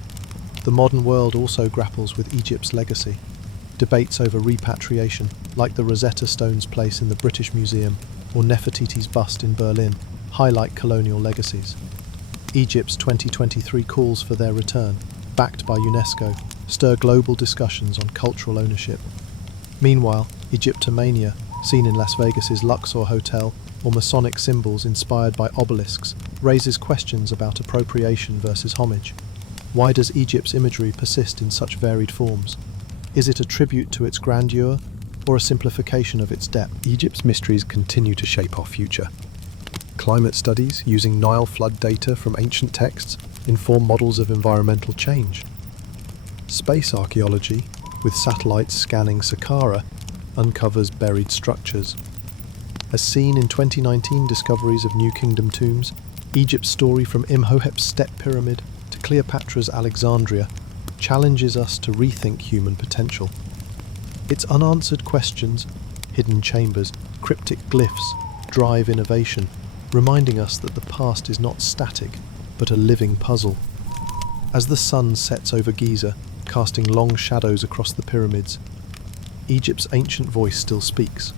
The modern world also grapples with Egypt's legacy. Debates over repatriation, like the Rosetta Stone's place in the British Museum or Nefertiti's bust in Berlin, highlight colonial legacies. Egypt's 2023 calls for their return, backed by UNESCO, stir global discussions on cultural ownership. Meanwhile, Egyptomania, seen in Las Vegas's Luxor Hotel, or Masonic symbols inspired by obelisks, raises questions about appropriation versus homage. Why does Egypt's imagery persist in such varied forms? Is it a tribute to its grandeur or a simplification of its depth? Egypt's mysteries continue to shape our future. Climate studies using Nile flood data from ancient texts inform models of environmental change. Space archaeology, with satellites scanning Saqqara, uncovers buried structures. As seen in 2019 discoveries of New Kingdom tombs, Egypt's story from Imhotep's Step Pyramid to Cleopatra's Alexandria challenges us to rethink human potential. Its unanswered questions, hidden chambers, cryptic glyphs drive innovation, reminding us that the past is not static, but a living puzzle. As the sun sets over Giza, casting long shadows across the pyramids, Egypt's ancient voice still speaks,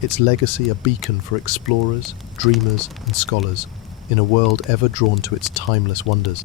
its legacy a beacon for explorers, dreamers, and scholars in a world ever drawn to its timeless wonders.